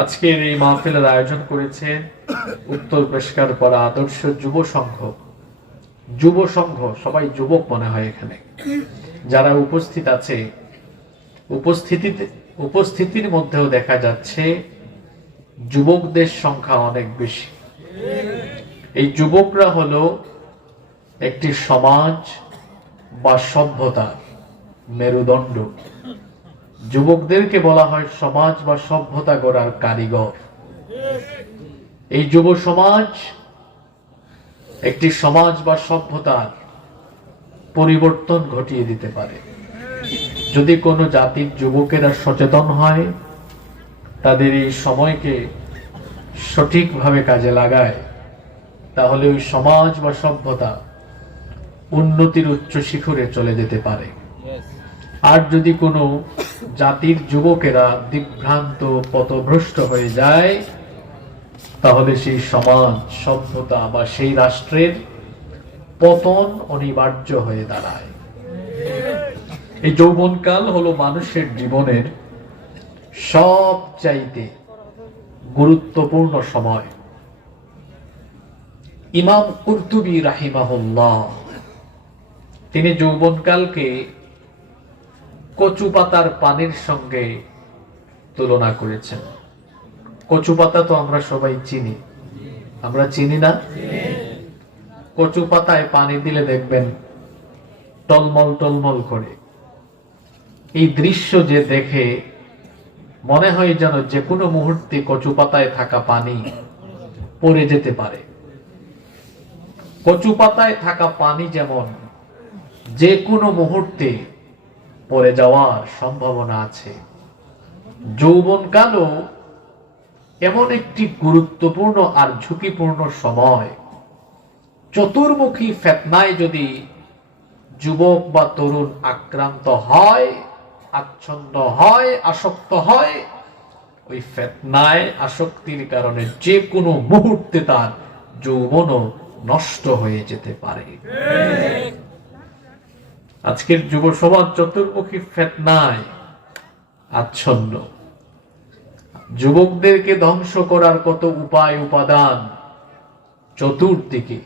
আজকের এই মাহফিলের আয়োজন করেছে উত্তর পেশকারপাড়া আদর্শ যুব সংঘ। যুব সংঘ, সবাই যুবক মনে হয় এখানে যারা উপস্থিত আছে। উপস্থিতির মধ্যেও দেখা যাচ্ছে যুবকদের সংখ্যা অনেক বেশি। এই যুবকরা হলো একটি সমাজ বা সভ্যতার মেরুদণ্ড। যুবকদেরকে বলা হয় সমাজ বা সভ্যতা গড়ার কারিগর। এই যুব সমাজ একটি সমাজ বা সভ্যতার পরিবর্তন ঘটিয়ে দিতে পারে। যদি কোনো জাতির যুবকেরা সচেতন হয়, তাদের এই সময়কে সঠিকভাবে কাজে লাগায়, তাহলে ওই সমাজ বা সভ্যতা উন্নতির উচ্চ শিখরে চলে যেতে পারে। আর যদি কোনো জাতির যুবকেরা দিগ্ভ্রান্ত পথভ্রষ্ট হয়ে যায়, তাহলে সেই সমাজ সভ্যতা বা সেই রাষ্ট্রের পতন অনিবার্য হয়ে দাঁড়ায়। এই যৌবনকাল হলো মানুষের জীবনের সবচাইতে গুরুত্বপূর্ণ সময়। ইমাম কুরতুবী রাহিমাহুল্লাহ তিনি যৌবনকালকে কচু পাতার পানির সঙ্গে তুলনা করেছেন। কচু পাতা তো আমরা সবাই চিনি, আমরা চিনি না? কচু পাতায় পানি দিলে দেখবেন টলমল টলমল করে। এই দৃশ্য যে দেখে মনে হয় যেন যে কোনো মুহূর্তে কচু পাতায় থাকা পানি পড়ে যেতে পারে। কচু পাতায় থাকা পানি যেমন যে কোনো মুহূর্তে পড়ে যাওয়ার সম্ভাবনা আছে, যৌবনকালও এমন একটি গুরুত্বপূর্ণ আর ঝুঁকিপূর্ণ সময়। চতুর্মুখী ফিতনায় যদি যুবক বা তরুণ আক্রান্ত হয়, আচ্ছন্ন হয়, আসক্ত হয়, ওই ফিতনায় আসক্তির কারণে যে কোনো মুহূর্তে তার যৌবনও নষ্ট হয়ে যেতে পারে। আজকের যুব সমাজ চতুর্মুখী ফিতনায় আচ্ছন্ন। যুবকদেরকে ধ্বংস করার কত উপায় উপাদান চতুর্দিকে।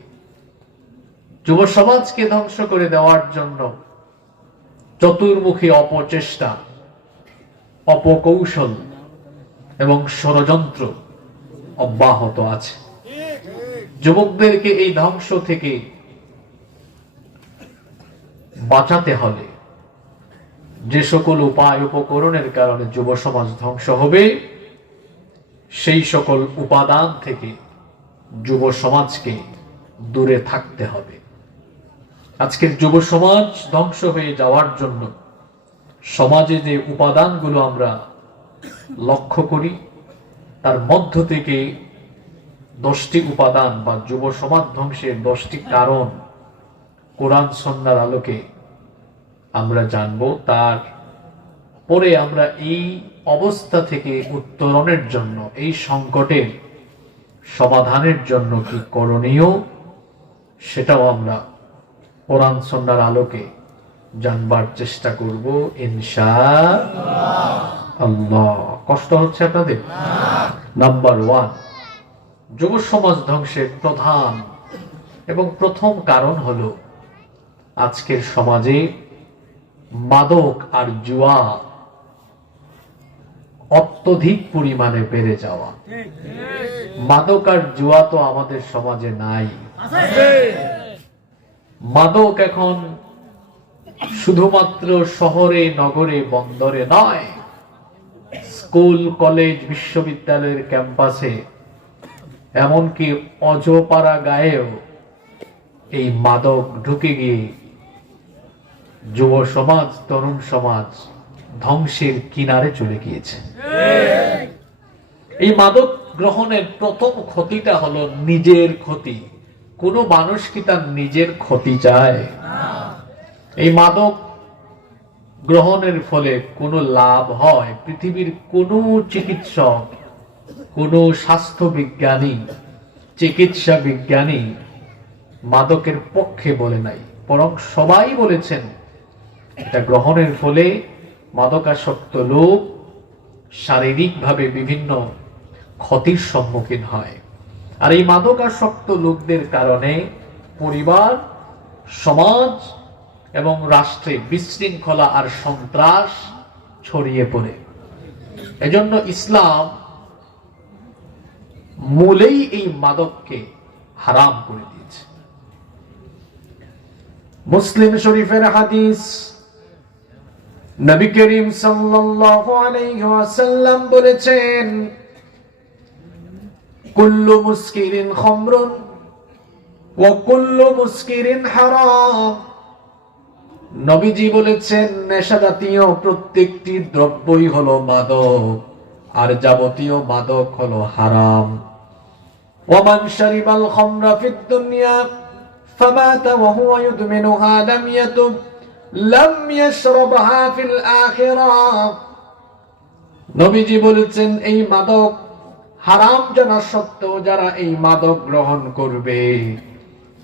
যুব সমাজকে ধ্বংস করে দেওয়ার জন্য চতুর্মুখী অপচেষ্টা, অপকৌশল এবং ষড়যন্ত্র অব্যাহত আছে। যুবকদেরকে এই ধ্বংস থেকে বাঁচাতে হলে যে সকল উপায় উপকরণের কারণে যুব সমাজ ধ্বংস হবে, সেই সকল উপাদান থেকে যুব সমাজকে দূরে থাকতে হবে। আজকের যুব সমাজ ধ্বংস হয়ে যাওয়ার জন্য সমাজে যে উপাদানগুলো আমরা লক্ষ্য করি, তার মধ্য থেকে 10টি উপাদান বা যুব সমাজ ধ্বংসের 10টি কারণ কোরআন সুন্নাহর আলোকে আমরা জানব। তার পরে আমরা এই অবস্থা থেকে উত্তরণের জন্য, এই সংকটের সমাধানের জন্য কি করণীয়, সেটাও আমরা কোরআন সুন্নাহর আলোকে জানবার চেষ্টা করব ইনশাআল্লাহ। কষ্ট হচ্ছে আপনাদের? নাম্বার 1, যুব সমাজ ধ্বংসের প্রধান এবং প্রথম কারণ হলো আজকের সমাজে মাদক আর জুয়া অত্যধিক পরিমাণে বেড়ে যাওয়া। মাদক আর জুয়া তো আমাদের সমাজে নাই। মাদক এখন শুধুমাত্র শহরে, নগরে, বন্দরে নয়, স্কুল, কলেজ, বিশ্ববিদ্যালয়ের ক্যাম্পাসে, এমনকি অজপাড়া গায়েও এই মাদক ঢুকে গিয়ে যুব সমাজ, তরুণ সমাজ ধ্বংসের কিনারে চলে গিয়েছে। এই মাদক গ্রহণের প্রথম ক্ষতিটা হলো নিজের ক্ষতি। কোন মানুষ কি তার নিজের ক্ষতি চায়? এই মাদক গ্রহণের ফলে কোনো লাভ হয়? পৃথিবীর কোন চিকিৎসক, কোন স্বাস্থ্য বিজ্ঞানী, চিকিৎসা বিজ্ঞানী মাদকের পক্ষে বলে নাই, বরং সবাই বলেছেন এটা গ্রহণের ফলে মাদকাসক্ত লোক শারীরিকভাবে বিভিন্ন ক্ষতির সম্মুখীন হয়। আর এই মাদকাসক্ত লোকদের কারণে পরিবার, সমাজ এবং রাষ্ট্রে বিশৃঙ্খলা আর সন্ত্রাস ছড়িয়ে পড়ে। এজন্য ইসলাম মূলেই এই মাদককে হারাম করে দিয়েছে। মুসলিম শরীফের হাদিস, নবী করিম সাল্লাল্লাহু আলাইহি ওয়াসাল্লাম বলেছেন, কুল্লু মুসকিরিন খামরুন ওয়া কুল্লু মুসকিরিন হারাম। নবীজি বলেছেন, নেশা জাতীয় প্রত্যেকটি দ্রব্যই হলো মাদক, আর যাবতীয় মাদক হলো হারাম। ওয়ামান শারিবাল খামরা ফিদ দুনিয়া ফামাতা ওয়া হুয়া ইউদমিনুহা লাম ইয়াতুব লাম ইয়াশরাবহা ফিল আখিরাহ। নবীজি বলেছেন, এই মাদক হারাম জানা সত্ত্বেও যারা এই মাদক গ্রহণ করবে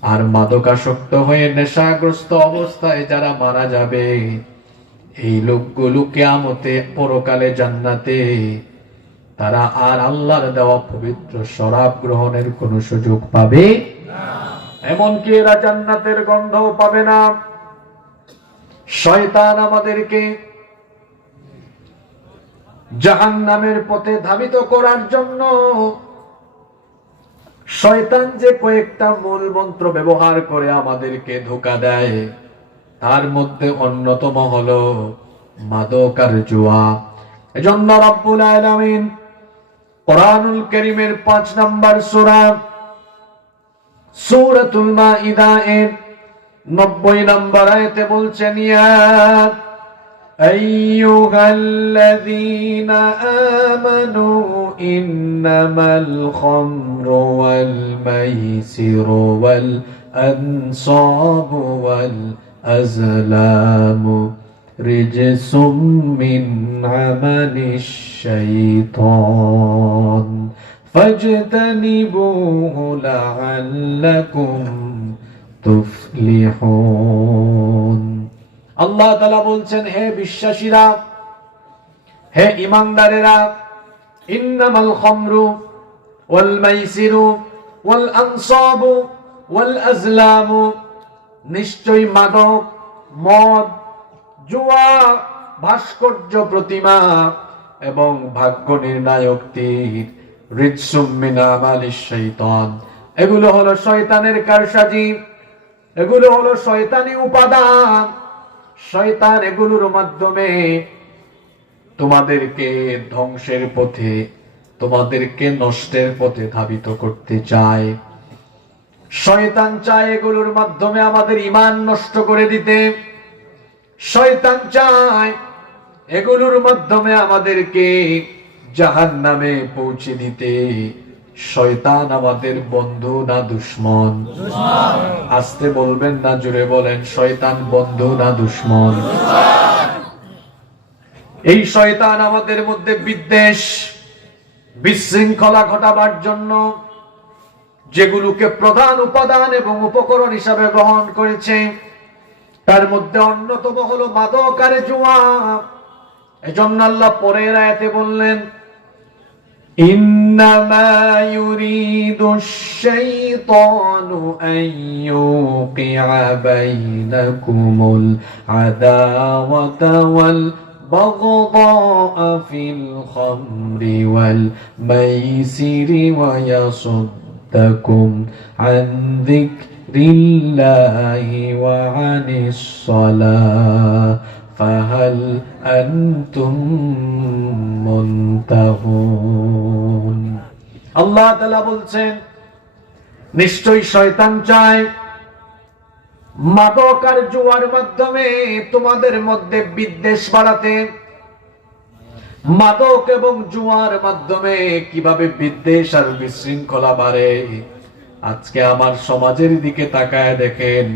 আর মাদকাসক্ত হয়ে নেশাগ্রস্ত অবস্থায় যারা মারা যাবে, এই লোকগুলো কিয়ামতে পরকালে জান্নাতে তারা আর আল্লাহর দেওয়া পবিত্র শরাব গ্রহণের কোন সুযোগ পাবে না। এমনকি এরা জান্নাতের গন্ধও পাবে না। শয়তান আমাদেরকে জাহান্নামের পথে ধাবিত করার জন্য শয়তান যে কয়েকটা মূল মন্ত্র ব্যবহার করে আমাদেরকে ধোঁকা দেয়, তার মধ্যে অন্যতম হলো মাদক আর জুয়া। এজন্য রব্বুল আলামিন কোরআনুল কারীমের 5 নম্বর সূরা সূরাতুল মাইদা এর 90 নম্বর আয়াতে বলছেন, ইয়া আইয়ুহাল্লাযীনা আমানু ইন্নামাল খামরু ওয়াল মাইসিরু ওয়াল আনসাবু ওয়াল আজলামু রিজসুম মিন আমালিশ শাইতান ফাজতানিবুহু লাআল্লাকুম তুফলিহুন। আল্লাহ তাআলা বলছেন, হে বিশ্বাসীরা, হে ঈমানদারেরা, ইন্নামাল খামরু ওয়াল মাইসিরু ওয়াল আনসাবু ওয়াল আজলামু, নিশ্চয়ই মাদক, মদ, জুয়া, ভাস্কর্য প্রতিমা এবং ভাগ্য নির্ণায়ক তীর, রিজসুম মিন আমালিশ শাইতান, এগুলো হলো শয়তানের কারসাজি, এগুলো হলো শয়তানি উপাদান। শয়তান এগুলোর মাধ্যমে তোমাদেরকে ধ্বংসের পথে, তোমাদেরকে নষ্টের পথে ধাবিত করতে চায়। শয়তান চায় এগুলোর মাধ্যমে আমাদের ঈমান নষ্ট করে দিতে। শয়তান চায় এগুলোর মাধ্যমে আমাদেরকে জাহান্নামে পৌঁছে দিতে। শয়তান আমাদের বন্ধু না দুশমন? আস্তে বলবেন না, জোরে বলেন, শয়তান বন্ধু না দুশমন? এই শয়তান আমাদের মধ্যে বিদ্বেষ, বিশৃঙ্খলা ঘটাবার জন্য যেগুলোকে প্রধান উপাদান এবং উপকরণ হিসাবে গ্রহণ করেছে, তার মধ্যে অন্যতম হলো মাদক আর জুয়া। এজন্য আল্লাহ পরের আয়াতে বললেন, ইন্নামা ইউরিদুশ শাইতানু আন ইউকিআ বাইনাকুমুল আদাওয়াতা ওয়াল বাগদাআ ফিল খামরি ওয়াল মাইসিরি ওয়া ইয়াসুদ্দাকুম আন যিকরিল্লাহি ওয়া আনিস সালাহ ফাহাল আনতুম মুনতাহুন। আল্লাহ তাআলা বলছেন, নিশ্চয়ই শয়তান চায় মাদক আর জুয়ার মাধ্যমে তোমাদের মধ্যে বিদ্বেষ বাড়াতে। মাদক এবং জুয়ার মাধ্যমে কিভাবে বিদ্বেষ আর বিশৃঙ্খলা বাড়ে, আজকে আমার সমাজের দিকে তাকায় দেখেন,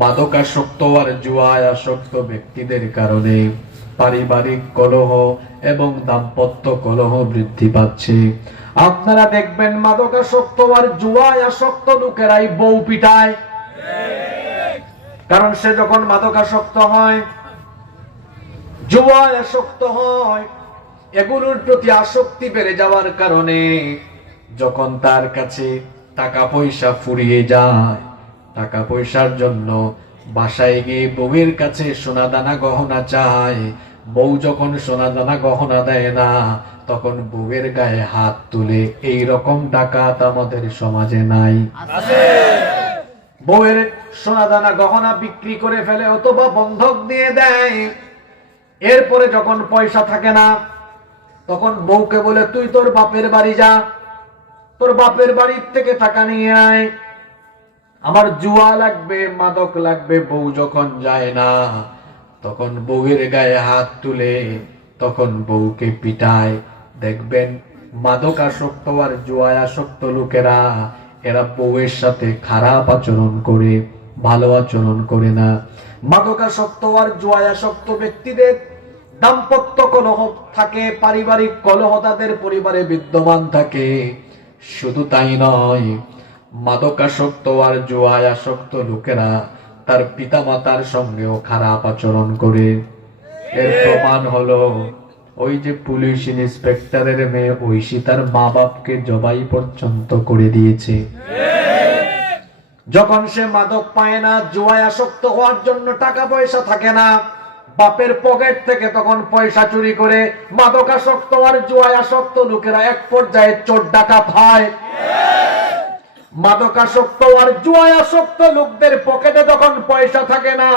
মাদকাসক্ত আর জুয়ায় আসক্ত ব্যক্তিদের কারণে পারিবারিক কলহ এবং দাম্পত্য কলহ বৃদ্ধি পাচ্ছে। আপনারা দেখবেন মাদকাসক্ত আর জুয়ায় আসক্ত লোকেরাই বউ পিটায়। কারণ সে যখন মাদকাসক্ত হয়, জুয়ায় আসক্ত হয়, এগুলোর প্রতি আসক্তি বেড়ে যাওয়ার কারণে যখন তার কাছে টাকা পয়সা ফুরিয়ে যায়, টাকা পয়সার জন্য বাসায় গিয়ে বউয়ের কাছে সোনা দানা গহনা চায়, বউ যখন সোনা দানা গহনা দেয় না, তখন বউয়ের গায়ে হাত তুলে। এই রকম ডাকাত আমাদের সমাজে নাই? বউয়ের সোনা দানা গহনা বিক্রি করে ফেলে অথবা বন্ধক দিয়ে দেয়। এরপরে যখন পয়সা থাকে না, তখন বউকে বলে তুই তোর বাপের বাড়ি যা, তোর বাপের বাড়ির থেকে টাকা নিয়ে আয়, আমার জুয়া লাগবে, মাদক লাগবে। বউ যখন যায় না, তখন বউয়ের গায়ে হাত তুলে, তখন বউকে পিটায়। দেখবেন মাদকাসক্ত আর জুয়ায় আসক্ত লোকেরা, এরা বউয়ের সাথে খারাপ আচরণ করে, ভালো আচরণ করে না। মাদকাসক্ত আর জুয়ায় আসক্ত ব্যক্তিদের দাম্পত্য কলহ থাকে, পারিবারিক কলহ তাদের পরিবারে বিদ্যমান থাকে। শুধু তাই নয়, মাদকাসক্ত আর জুয়ায় আসক্ত লোকেরা তার পিতামাতার সঙ্গেও খারাপ আচরণ করে। এর প্রমাণ হলো ওই যে পুলিশ ইন্সপেক্টরের মেয়ে ঐশী তার মা বাপকে জবাই পর্যন্ত করে দিয়েছে। যখন সে মাদক পায় না, জুয়ায় আসক্ত হওয়ার জন্য টাকা পয়সা থাকে না, বাপের পকেট থেকে তখন পয়সা চুরি করে মাদকাসক্ত আর জুয়ায় আসক্ত লোকেরা এক পর্যায়ে চোর ডাকাত হয়। মাদকাসক্ত আর জুয়ায় আসক্ত লোকদের পকেটে যখন পয়সা থাকে না,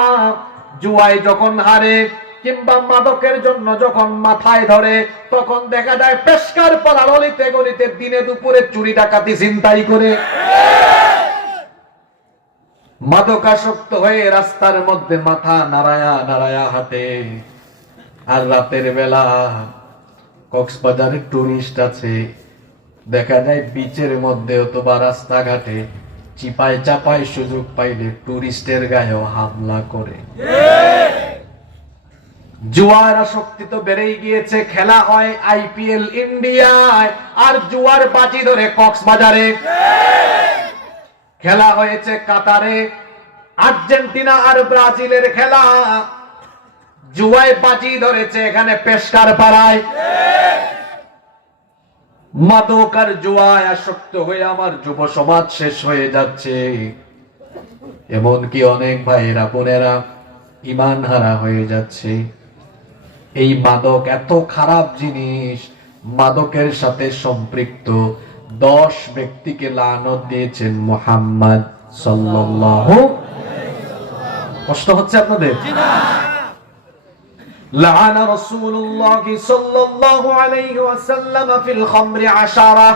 জুয়ায় যখন হারে কিংবা মাদকের জন্য যখন মাথায় ধরে, তখন দেখা যায় পেশকার পাড়ার অলিতে গলিতে দিনে দুপুরে চুরি ডাকাতি ছিনতাই করে। মাদকাসক্ত হয়ে রাস্তার মধ্যে মাথা নাড়ায়া নাড়ায়া হাঁটে। আর রাতের বেলা কক্সবাজারে টুরিস্ট আছে, দেখা যায় বিচের মধ্যে অথবা রাস্তাঘাটে চিপায় চাপায় সুযোগ পাইলে টুরিস্টের গায়েও হামলা করে। জুয়ার আসক্তি তো বেড়েই গিয়েছে। খেলা হয় আইপিএল ইন্ডিয়ায়, আর জুয়ার বাজি ধরে কক্সবাজারে। খেলা হয়েছে কাতারে, আর্জেন্টিনা আর ব্রাজিলের খেলা, জুয়ায় বাজি ধরেছে এখানে পেশকার পাড়ায়। মাদক আর জুয়ায় আসক্ত হয়ে আমার যুব সমাজ শেষ হয়ে যাচ্ছে। এমনকি অনেক ভাইয়েরা বোনেরা ঈমান হারা হয়ে যাচ্ছে। এই মাদক এত খারাপ জিনিস, মাদকের সাথে সম্পৃক্ত 10 ব্যক্তিকে লানত দিয়েছেন মুহাম্মদ সাল্লাল্লাহু। কষ্ট হচ্ছে আপনাদের? لعن رسول الله صلى الله عليه وسلم في الخمر 10।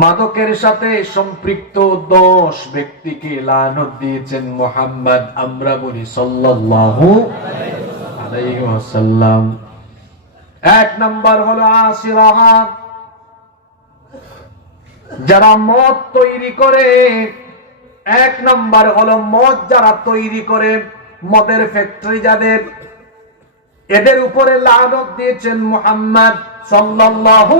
মাদকের সাথে সম্পৃক্ত 10 ব্যক্তিকে লানত দিয়েছেন মুহাম্মদ। আমরা বলি সাল্লাল্লাহু আলাইহি ওয়াসাল্লাম। 1 নাম্বার হলো আসিরাহা, যারা মদ তৈরি করে। 1 নাম্বার হলো মদ যারা তৈরি করে, মদের ফ্যাক্টরি যাদের, এদের উপরে লানত দিয়েছেন মুহাম্মদ সাল্লাল্লাহু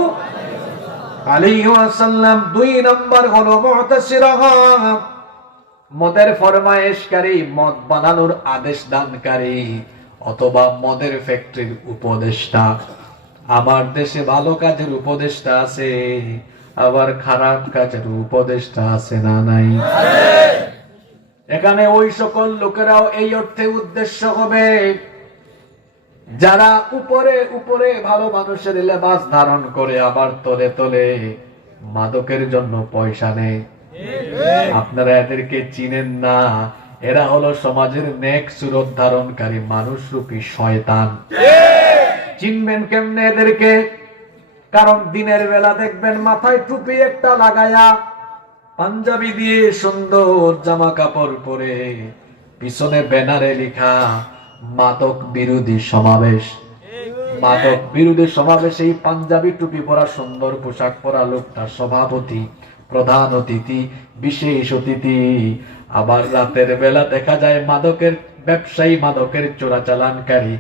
আলাইহি ওয়াসাল্লাম। 2 নাম্বার হলো মুতাসিরাহা, মদের ফরমায়েশকারী, মদ বানানোর আদেশ দানকারী অথবা মদের ফ্যাক্টরির উপদেষ্টা। আমার দেশে ভালো কাজের উপদেষ্টা আছে, আবার খারাপ কাজের উপদেষ্টা আছে না নাই? এখানে ওই সকল লোকেরাও এই অর্থে উদ্দেশ্য হবে যারা উপরে উপরে ভালো মানুষের লেবাস ধারণ করে, আবার তলে তলে মাদকের জন্য পয়সা নেয়। আপনারা এদেরকে চিনেন না, এরা হলো সমাজের নেক সুরত ধারণকারী মানুষরূপী শয়তান। চিনবেন কেমনে এদেরকে? কারণ দিনের বেলা দেখবেন মাথায় টুপি একটা লাগায়া, পাঞ্জাবি দিয়ে সুন্দর জামা কাপড় পরে, পিছনে ব্যানারে লেখা মাদক বিরোধী সমাবেশ। মাদক বিরোধী সমাবেশ, এই পাঞ্জাবি টুপি পরা সুন্দর পোশাক পরা লোকটা সভাপতি, প্রধান অতিথি, বিশেষ অতিথি। আবার রাতের বেলা দেখা যায় মাদকের ব্যবসায়ী, মাদকের চোরাচালানকারী,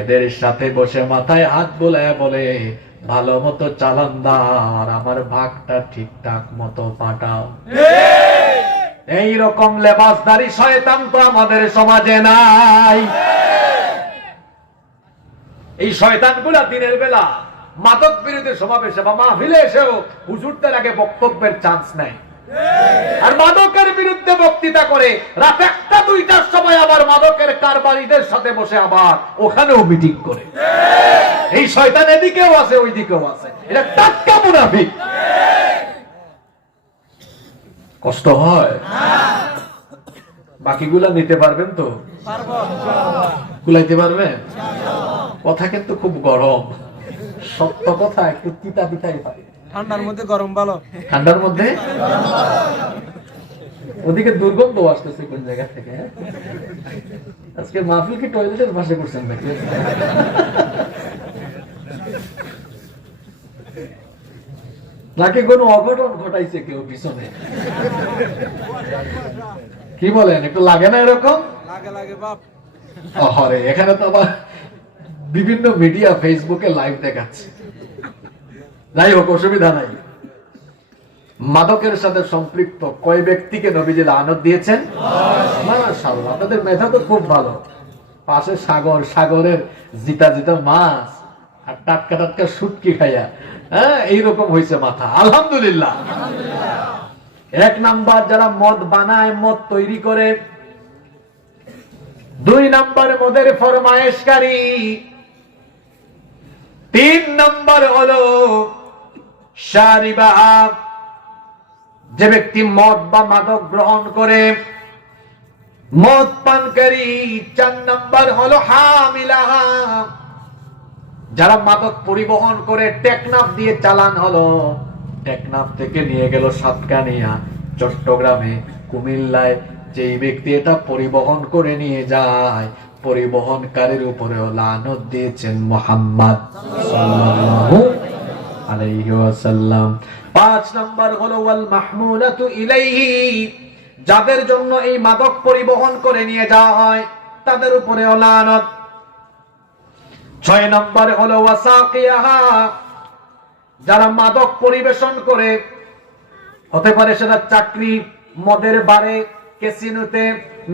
এদের সাথে বসে মাথায় হাত বোলায় বলে, ভালো মতো চালান দাও আর আমার ভাগটা ঠিকঠাক মতো পাঠাও। এই রকম লেবাসধারী শয়তান তো আমাদের সমাজে নাই। এই শয়তানগুলা দিনের বেলা মাদক বিরোধী সমাবেশে বা মাহফিলে এসেও হুজুরদের আগে বক্তব্যের চান্স নাই, আর মাদকের বিরুদ্ধে বক্তৃতা করে রাত 1টা-2টার সময় আবার মাদকের কারবারিদের সাথে বসে আবার ওখানেও মিটিং করে। এই শয়তান এদিকেও আছে ওইদিকেও আছে, এটা টাটকা মুনাফিক। কষ্ট হয়? বাকিগুলা নিতে পারবেন তো? কুলাইতে পারবেন? কথা কিন্তু খুব গরম, সত্য কথা একটু তিতা তিতাই পাই। ঠান্ডার মধ্যে গরম ভালো, ঠান্ডার মধ্যে ওদিকে দুর্গন্ধ আসতেছে কোন জায়গা থেকে। আজকে মাহফিল কি টয়লেটের পাশে করছেন নাকি? নাকি কোনো অঘটন ঘটাইছে কেউ পিছনে? কি বলেন, একটু লাগে না এরকম? লাগে লাগে বাপ। আরে এখানে তো আবার বিভিন্ন মিডিয়া ফেসবুকে লাইভ দেখাচ্ছে। যাই হোক, অসুবিধা নাই। মাদকের সাথে সম্পৃক্ত কয় ব্যক্তিকে নবীজি লানত দিয়েছেন? মাশাআল্লাহ, আপনাদের মেধা তো খুব ভালো। পাশে সাগর, সাগরের জিতা জিতা মাছ আর টাটকা টাটকা শুটকি খাইয়া, হ্যাঁ, এইরকম হয়েছে মাথা। আলহামদুলিল্লাহ। 1 নাম্বার যারা মদ বানায়, মদ তৈরি করে। 2 নাম্বার মদের ফরমায়েশকারী। 3 নাম্বার হলো শারিবা, যে ব্যক্তি মদ বা মাদক গ্রহণ করে, মদ পানকারী। 4 নাম্বার হলো হামিলা, যারা মাদক পরিবহন করে। টেকনাফ দিয়ে চালান হলো, টেকনাফ থেকে নিয়ে গেল সাতকানিয়া, চট্টগ্রামে, কুমিল্লায়। যেই ব্যক্তি এটা পরিবহন করে নিয়ে যায়, পরিবহনকারীর উপরেও লানত দিয়েছেন মুহাম্মদ সাল্লাল্লাহু আলাইহি ওয়াসাল্লাম। 5 নাম্বার হলো ওয়াল মাহমুলাতু ইলাইহি, যাদের জন্য এই মাদক পরিবহন করে নিয়ে যাওয়া হয় তাদের উপরেও লানত। 6 নাম্বার হলো ওয়াসাকিয়াহা, যারা মাদক পরিবেশন করে, হতে পারে সেটা চাকরি, মদের বারে, ক্যাসিনোতে,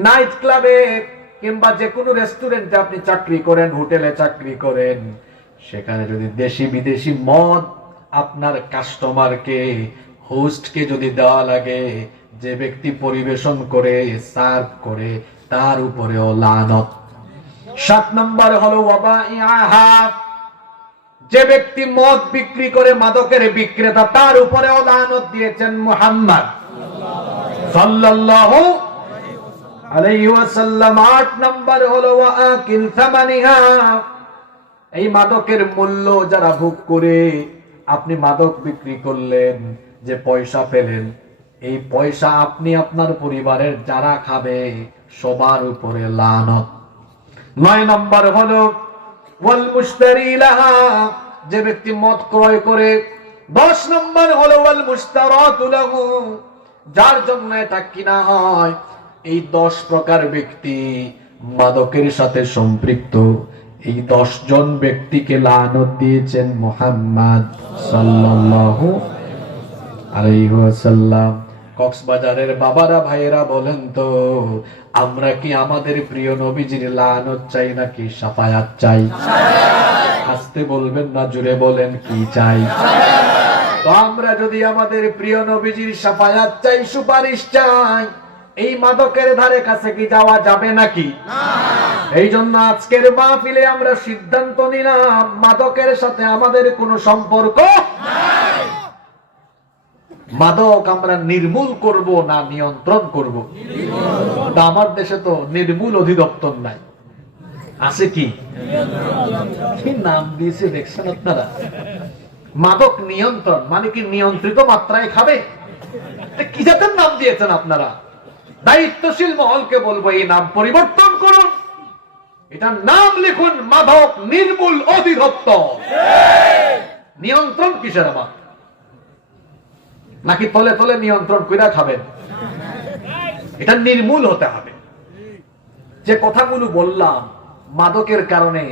নাইট ক্লাবে, কিংবা যে কোনো রেস্টুরেন্টে আপনি চাকরি করেন, হোটেলে চাকরি করেন, সেখানে যদি দেশি বিদেশি মদ আপনার কাস্টমারকে, হোস্টকে যদি দেওয়া লাগে, যে ব্যক্তি পরিবেশন করে, সার্ভ করে, তার উপরেও লানত। 7 নম্বর হলো ওয়াবাইআহা, যে ব্যক্তি মদ বিক্রি করে, মাদকের বিক্রেতা, তার উপরেও লানত দিয়েছেন মুহাম্মদ সাল্লাল্লাহু আলাইহি ওয়াসাল্লাম। 8 নম্বর হলো ওয়াআকিল থামানিহা, এই মাদকের মূল্য যারা ভোগ করে, আপনি মাদক বিক্রি করলেন, যে পয়সা পেলেন, এই পয়সা আপনি আপনার পরিবারের যারা খাবে সবার উপরে লানত। 9 নম্বর হলো ওয়াল মুশতারি লাহা, যে ব্যক্তি মদ ক্রয় করে। 10 নম্বর হলো ওয়াল মুশতারাতু লাহু, যার জন্য এটা কিনা হয়। এই 10 প্রকার ব্যক্তি মাদকের সাথে সম্পৃক্ত, এই 10 জন ব্যক্তিকে লানত দিয়েছেন মুহাম্মদ সাল্লাল্লাহু আলাইহি ওয়াসাল্লাম। কক্সবাজারের বাবারা, ভাইয়েরা বলেন তো, আমরা কি আমাদের প্রিয় নবীজির লানত চাই নাকি শাফায়াত চাই? আস্তে বলবেন না, জোরে বলেন, কি চাই? তো আমরা যদি আমাদের প্রিয় নবীজির শাফায়াত চাই, সুপারিশ চাই, এই মাদকের ধারে কাছে কি যাওয়া যাবে নাকি? এই জন্য আজকের মাহফিলে আমরা সিদ্ধান্ত নিলাম, মাদকের সাথে আমাদের কোনো সম্পর্ক নাই। মাদক আমরা নির্মূল করব না নিয়ন্ত্রণ করব? আমার দেশে তো নির্মূল অধিদপ্তর নাই, আছে কি? কি নাম দিয়েছে দেখছেন আপনারা? মাদক নিয়ন্ত্রণ, মানে কি নিয়ন্ত্রিত মাত্রায় খাবে? কি জাতের নাম দিয়েছেন আপনারা? দায়িত্বশীল মহলকে বলবো, এই নাম পরিবর্তন করুন, এটার নাম লিখুন মাদক নির্মূল অধিদপ্তর। নিয়ন্ত্রণ কিসের আমার? নাকি তলে তলে নিয়ন্ত্রণ কইরা খাবেন? এটা নির্মূল হতে হবে। যে কথাগুলো বললাম, মাদকের কারণে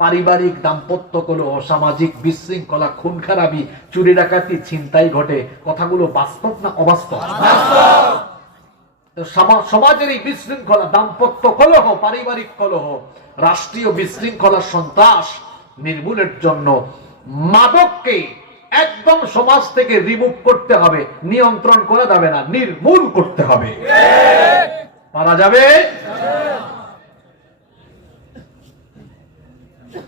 পারিবারিক দাম্পত্য কলহ, সামাজিক বিশৃঙ্খলা, খুন খারাপি, চুরি ডাকাতি, ছিনতাই ঘটে, কথাগুলো বাস্তব না অবাস্তব? সমাজের এই বিশৃঙ্খলা, দাম্পত্য কলহ, পারিবারিক কলহ, রাষ্ট্রীয় বিশৃঙ্খলা, সন্ত্রাস, নির্মূলের জন্য মাদককে একদম সমাজ থেকে রিমুভ করতে হবে, নিয়ন্ত্রণ করা যাবে না, নির্মূল করতে হবে। পারা যাবে?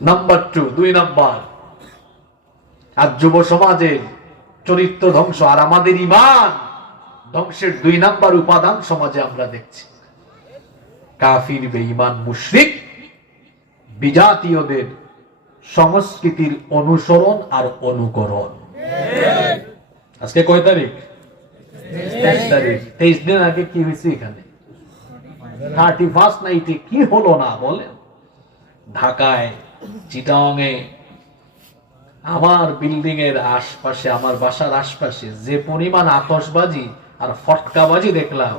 নাম্বার 2, 2 নাম্বার, আর যুব সমাজের চরিত্র ধ্বংস আর আমাদের ঈমান ধ্বংসের 2 নাম্বার উপাদান সমাজে আমরা দেখছি। কাফির, বেঈমান, মুশরিক, বিজাতীয়দের সংস্কৃতির অনুসরণ আর অনুকরণ। আজকে কয় তারিখ? 23 তারিখ। 23 দিন আগে কি হয়েছে এখানে? 31st নাইটে কি হলো না বলেন? ঢাকায়, চিটাংয়ে, আমার বিল্ডিং এর আশপাশে, আমার বাসার আশপাশে যে পরিমাণ আতশবাজি আর ফটকাবাজি দেখলাম,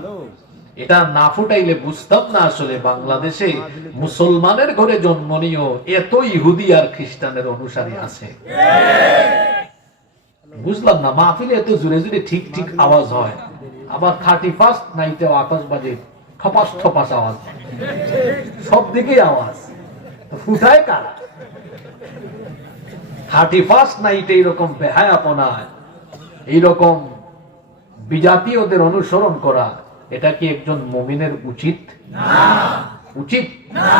এটা না ফুটাইলে বুঝতাম না আসলে বাংলাদেশে মুসলমানের ঘরে জন্ম নিয়েও এত ইহুদি আর খ্রিস্টানের অনুসারী আছে। বুঝলাম না, মাহফিলে এত জোরে জোরে ঠিক ঠিক আওয়াজ হয়, আবার 31st নাইটে আতশবাজি ঠপাস ঠপাস আওয়াজ, সব দিকে আওয়াজ, ফুটায় কারা? 31st নাইটে এইরকম বেহায়াপনায়, এইরকম বিজাতীয়দের অনুসরণ করা, এটা কি একজন মুমিনের উচিত? উচিত না।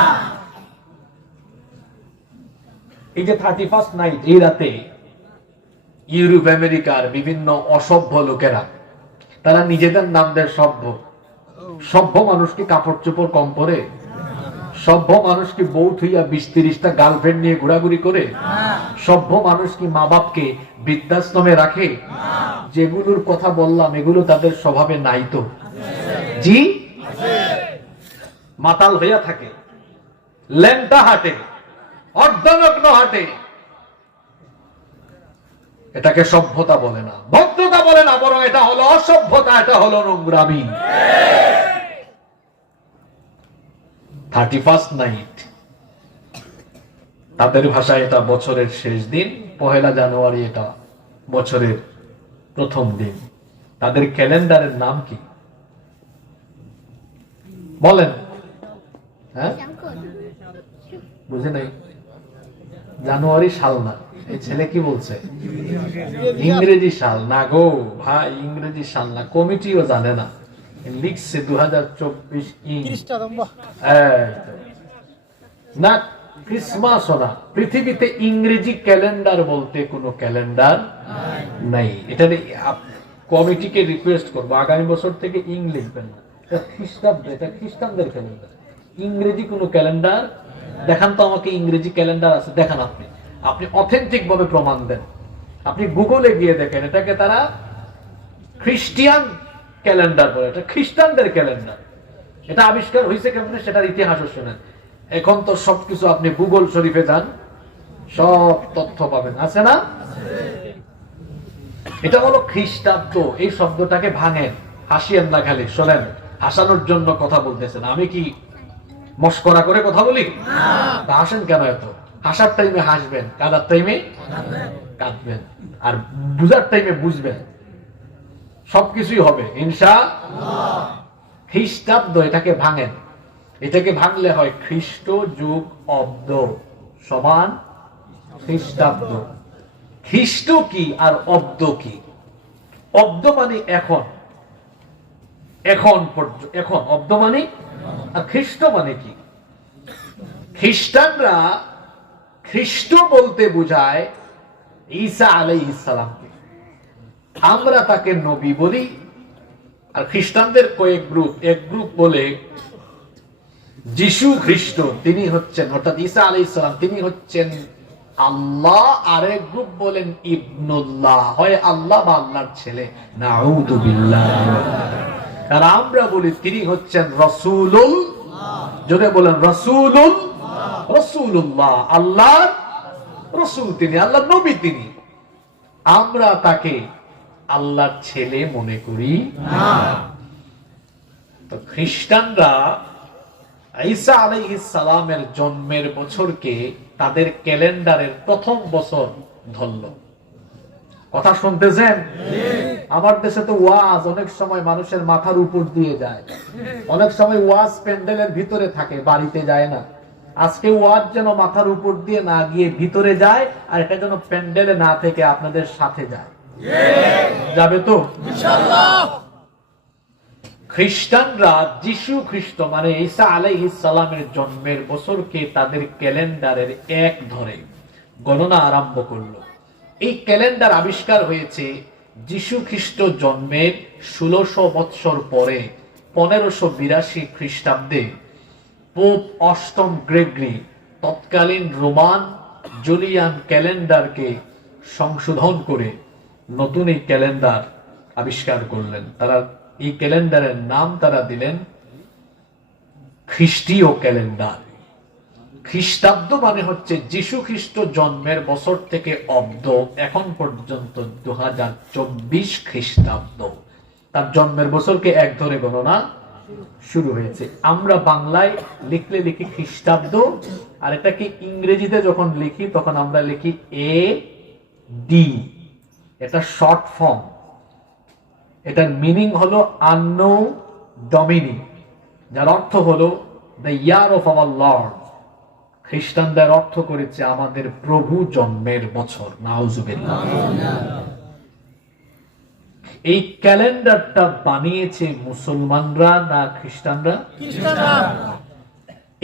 এই যে 31st নাইট, এই রাতে ইউরোপ আমেরিকার বিভিন্ন অসভ্য লোকেরা, তারা নিজেদের নাম দেয় সভ্য। সভ্য মানুষ কি কাপড় চোপড় কম পরে? সভ্য মানুষ কি বউ থুইয়া 20-30টা গার্লফ্রেন্ড নিয়ে ঘোরাঘুরি করে? সভ্য মানুষ কি মা বাপকে বৃদ্ধাশ্রমে রাখে? যেগুলোর কথা বললাম এগুলো তাদের স্বভাবে নাই তো? জি, মাতাল হইয়া থাকে, ল্যাংটা হাঁটে, অর্ধনগ্ন হাঁটে। এটাকে সভ্যতা বলে না, ভদ্রতা বলে না, বরং এটা হলো অসভ্যতা, এটা হলো নোংরামি। 31st নাইট, তাদের ভাষায় এটা বছরের শেষ দিন, 1 জানুয়ারি এটা বছরের প্রথম দিন। তাদের ক্যালেন্ডারের নাম কি বলেন? হ্যাঁ, বুঝে নাই? জানুয়ারি সাল না, এই ছেলে কি বলছে? ইংরেজি সাল না গো ভাই, ইংরেজি সাল না, কমিটিও জানে না, লিখছে 2024 না, ক্রিসমাস না। পৃথিবীতে ইংরেজি ক্যালেন্ডার বলতে কোনো ক্যালেন্ডার নাই। এটা কমিটিকে রিকোয়েস্ট করবো, আগামী বছর থেকে ইং লিখবেন না, খ্রিস্টাব্দ, এটা খ্রিস্টানদের ক্যালেন্ডার। ইংরেজি কোনো ক্যালেন্ডার দেখান তো আমাকে, ইংরেজি ক্যালেন্ডার আছে দেখান, আপনি অথেন্টিক ভাবে প্রমাণ দেন। আপনি গুগলে গিয়ে দেখেন, এটাকে তারা খ্রিস্টিয়ান ক্যালেন্ডার বলে, এটা খ্রিস্টানদের ক্যালেন্ডার। এটা আবিষ্কার হয়েছে কেমন সেটার ইতিহাসও শোনেন। এখন তো সবকিছু আপনি গুগল শরীফে যান, সব তথ্য পাবেন, আছে না? এটা হলো খ্রিস্টাব্দ। এই শব্দটাকে ভাঙেন, হাসিয়েন না, খালি শোনেন, হাসানোর জন্য কথা বলতেছেন। আমি কি মস্করা করে কথা বলি? তা হাসেন কেন এত? হাসার টাইমে হাসবেন, কাঁদার টাইমে কাঁদবেন, আর বুঝার টাইমে বুঝবেন, সবকিছুই হবে ইনশাআল্লাহ। খ্রিস্টাব্দ, এটাকে ভাঙেন। এটাকে ভাঙলে হয় খ্রিস্ট যুগ অব্দ সমান খ্রিস্টাব্দ। খ্রিস্ট কি আর অব্দ কি? অব্দ মানে এখন, এখন এখন অব্দ মানে, আর খ্রিস্ট মানে কি? খ্রিস্টানরা খ্রিস্ট বলতে বোঝায় ঈসা আলাইহিস সালামকে, আমরা তাকে নবী বলি। আর খ্রিস্টানদের কয়েক গ্রুপ, এক গ্রুপ বলে যিশু খ্রিস্ট, তিনি হচ্ছেন, অর্থাৎ ঈসা আলাইহিস সালাম, তিনি হচ্ছেন আল্লাহ। আরেক গ্রুপ বলেন ইবনুল্লাহ, হয় আল্লাহ বা আল্লাহর ছেলে, নাউযু বিল্লাহ। আর আমরা বলি তিনি হচ্ছেন রাসূলুল, জোরে বলেন রাসূলুল, রাসূলুল্লাহ, আল্লাহর রাসূল তিনি, আল্লাহর নবী তিনি। আমরা তাকে আল্লাহর ছেলে মনে করি না। তো খ্রিস্টানরা ঈসা আলাইহিস সালামের জন্মের বছরকে তাদের ক্যালেন্ডারের প্রথম বছর ধরল। কথা শুনতেছেন? আমার দেশে তো ওয়াজ অনেক সময় মানুষের মাথার উপর দিয়ে যায়, অনেক সময় ওয়াজ প্যান্ডেলের ভিতরে থাকে, বাড়িতে যায় না। আজকে ওয়াজ যেন মাথার উপর দিয়ে না গিয়ে ভিতরে যায়, আর এটা যেন প্যান্ডেলে না থেকে আপনাদের সাথে যায়। যাবে তো ইনশাআল্লাহ। খ্রিস্টানরা যিশু খ্রিস্ট মানে ঈসা আলাইহিস সালামের জন্মের বছরকে তাদের ক্যালেন্ডারের এক ধরে গণনা আরম্ভ করলো। এই ক্যালেন্ডার আবিষ্কার হয়েছে যিশু খ্রিস্ট জন্মের 1600 বৎসর পরে 1582 খ্রিস্টাব্দে পোপ অষ্টম গ্রেগরি তৎকালীন রোমান জুলিয়ান ক্যালেন্ডারকে সংশোধন করে নতুন এই ক্যালেন্ডার আবিষ্কার করলেন। তারা এই ক্যালেন্ডারের নাম তারা দিলেন খ্রিস্টীয় ক্যালেন্ডার। খ্রিস্টাব্দ মানে হচ্ছে যিশু খ্রিস্ট জন্মের বছর থেকে অব্দ এখন পর্যন্ত 2024 খ্রিস্টাব্দ। তার জন্মের বছরকে এক ধরে গণনা শুরু হয়েছে। আমরা বাংলায় লিখলে লিখি খ্রিস্টাব্দ, আর এটাকে ইংরেজিতে যখন লিখি তখন আমরা লিখি AD। এটা শর্ট ফর্ম। এটার মিনিং হলো আন্নো ডমিনি, যার অর্থ হলো the year of our Lord. খ্রিস্টানদের অর্থ করেছে আমাদের প্রভু জন্মের বছর। নাউজুবিল্লাহ। এই ক্যালেন্ডারটা বানিয়েছে মুসলমানরা না খ্রিস্টানরা?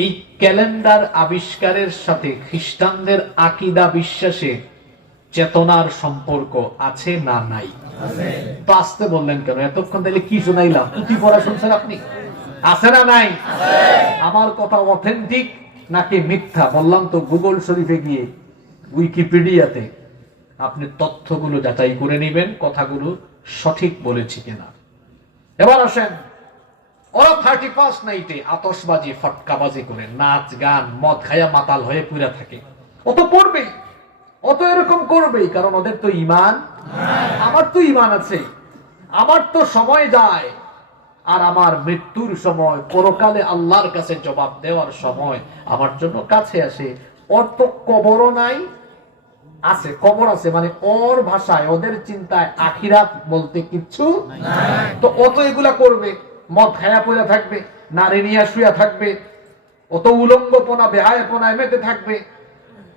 এই ক্যালেন্ডার আবিষ্কারের সাথে খ্রিস্টানদের আকীদা বিশ্বাসের চেতনার সম্পর্ক আছে না নাই? তো আসতে বললেন কেন? এতক্ষণ তাহলে কি শোনাইলাম? পুঁথি পড়া শুনছেন আপনি? আছে না নাই? আমার কথা অথেন্টিক নাকি মিথ্যা? বললাম তো গুগল শরীফে গিয়ে উইকিপিডিয়াতে আপনি তথ্যগুলো যাচাই করে নেবেন, কথাগুলো সঠিক বলেছি কিনা। এবার আসেন, ওরা 31st নাইটে আতশবাজি ফটকাবাজি করে নাচ গান মদ খায়া মাতাল হয়ে পুরা থাকে। ও তো পড়বেই, ও তো এরকম করবেই, কারণ ওদের তো ঈমান। আমার তো ঈমান আছে, আমার তো সময় যায়, আর আমার মৃত্যুর সময় পরকালে আল্লাহর কাছে জবাব দেওয়ার সময় আমার জন্য কাছে আসে। ওর তো কবরও নাই, আছে কবর আছে, মানে ওর ভাষায় ওদের চিন্তায় আখিরাত বলতে কিচ্ছু নাই। তো ও তো এগুলা করবে, মদ খায়া পড়ে থাকবে, নারী নিয়ে শুয়ে থাকবে, ও তো উলঙ্গপনা বেহায়াপনায় মেতে থাকবে।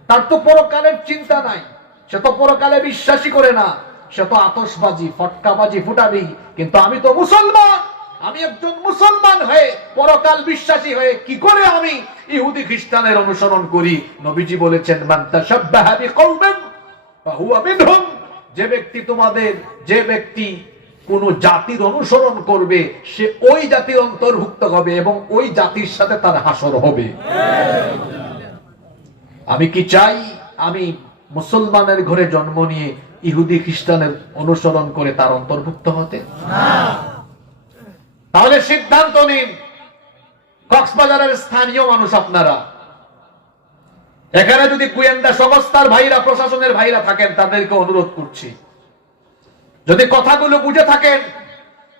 তার তো পরকালের চিন্তা নাই, সে তো পরকালে বিশ্বাসী করে না, সে তো আতশবাজি ফটকাবাজি ফুটাবি। কিন্তু আমি তো মুসলমান, আমি একজন মুসলমান হয়ে পরকাল বিশ্বাসী হয়ে কি করে আমি ইহুদি খ্রিস্টানের অনুসরণ করি? নবীজি বলেছেন মান তাশাব্বাহা বিকওমিন ফাহুয়া মিনহুম। যে ব্যক্তি কোন জাতির অনুসরণ করবে সে ওই জাতির অন্তর্ভুক্ত হবে এবং ওই জাতির সাথে তার হাসর হবে। আমি কি চাই আমি মুসলমানের ঘরে জন্ম নিয়ে ইহুদি খ্রিস্টানের অনুসরণ করে তার অন্তর্ভুক্ত হতে? তাহলে সিদ্ধান্ত নিন। কক্সবাজারের স্থানীয় মানুষ আপনারা, এখানে যদি গোয়েন্দা সংস্থার ভাইরা প্রশাসনের ভাইরা থাকেন তাদেরকে অনুরোধ করছি, যদি কথাগুলো বুঝে থাকেন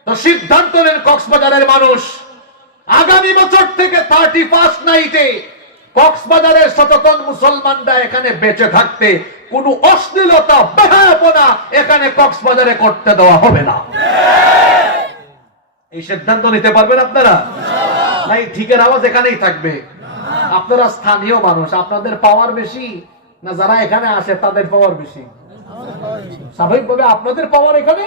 তো সিদ্ধান্ত নেন। কক্সবাজারের মানুষ আগামী বছর থেকে 31st নাইটে কক্সবাজারের সচেতন মুসলমানরা এখানে বেঁচে থাকতে কোন অশ্লীলতা বেহায়াপনা এখানে কক্সবাজারে করতে দেওয়া হবে না। এই সিদ্ধান্ত নিতে পারবেন আপনারা? নাই ঠিকের আওয়াজ এখানেই থাকবে। আপনারা স্থানীয় মানুষ, আপনাদের পাওয়ার বেশি না যারা এখানে আসে তাদের পাওয়ার বেশি? স্বাভাবিকভাবে আপনাদের পাওয়ার এখানে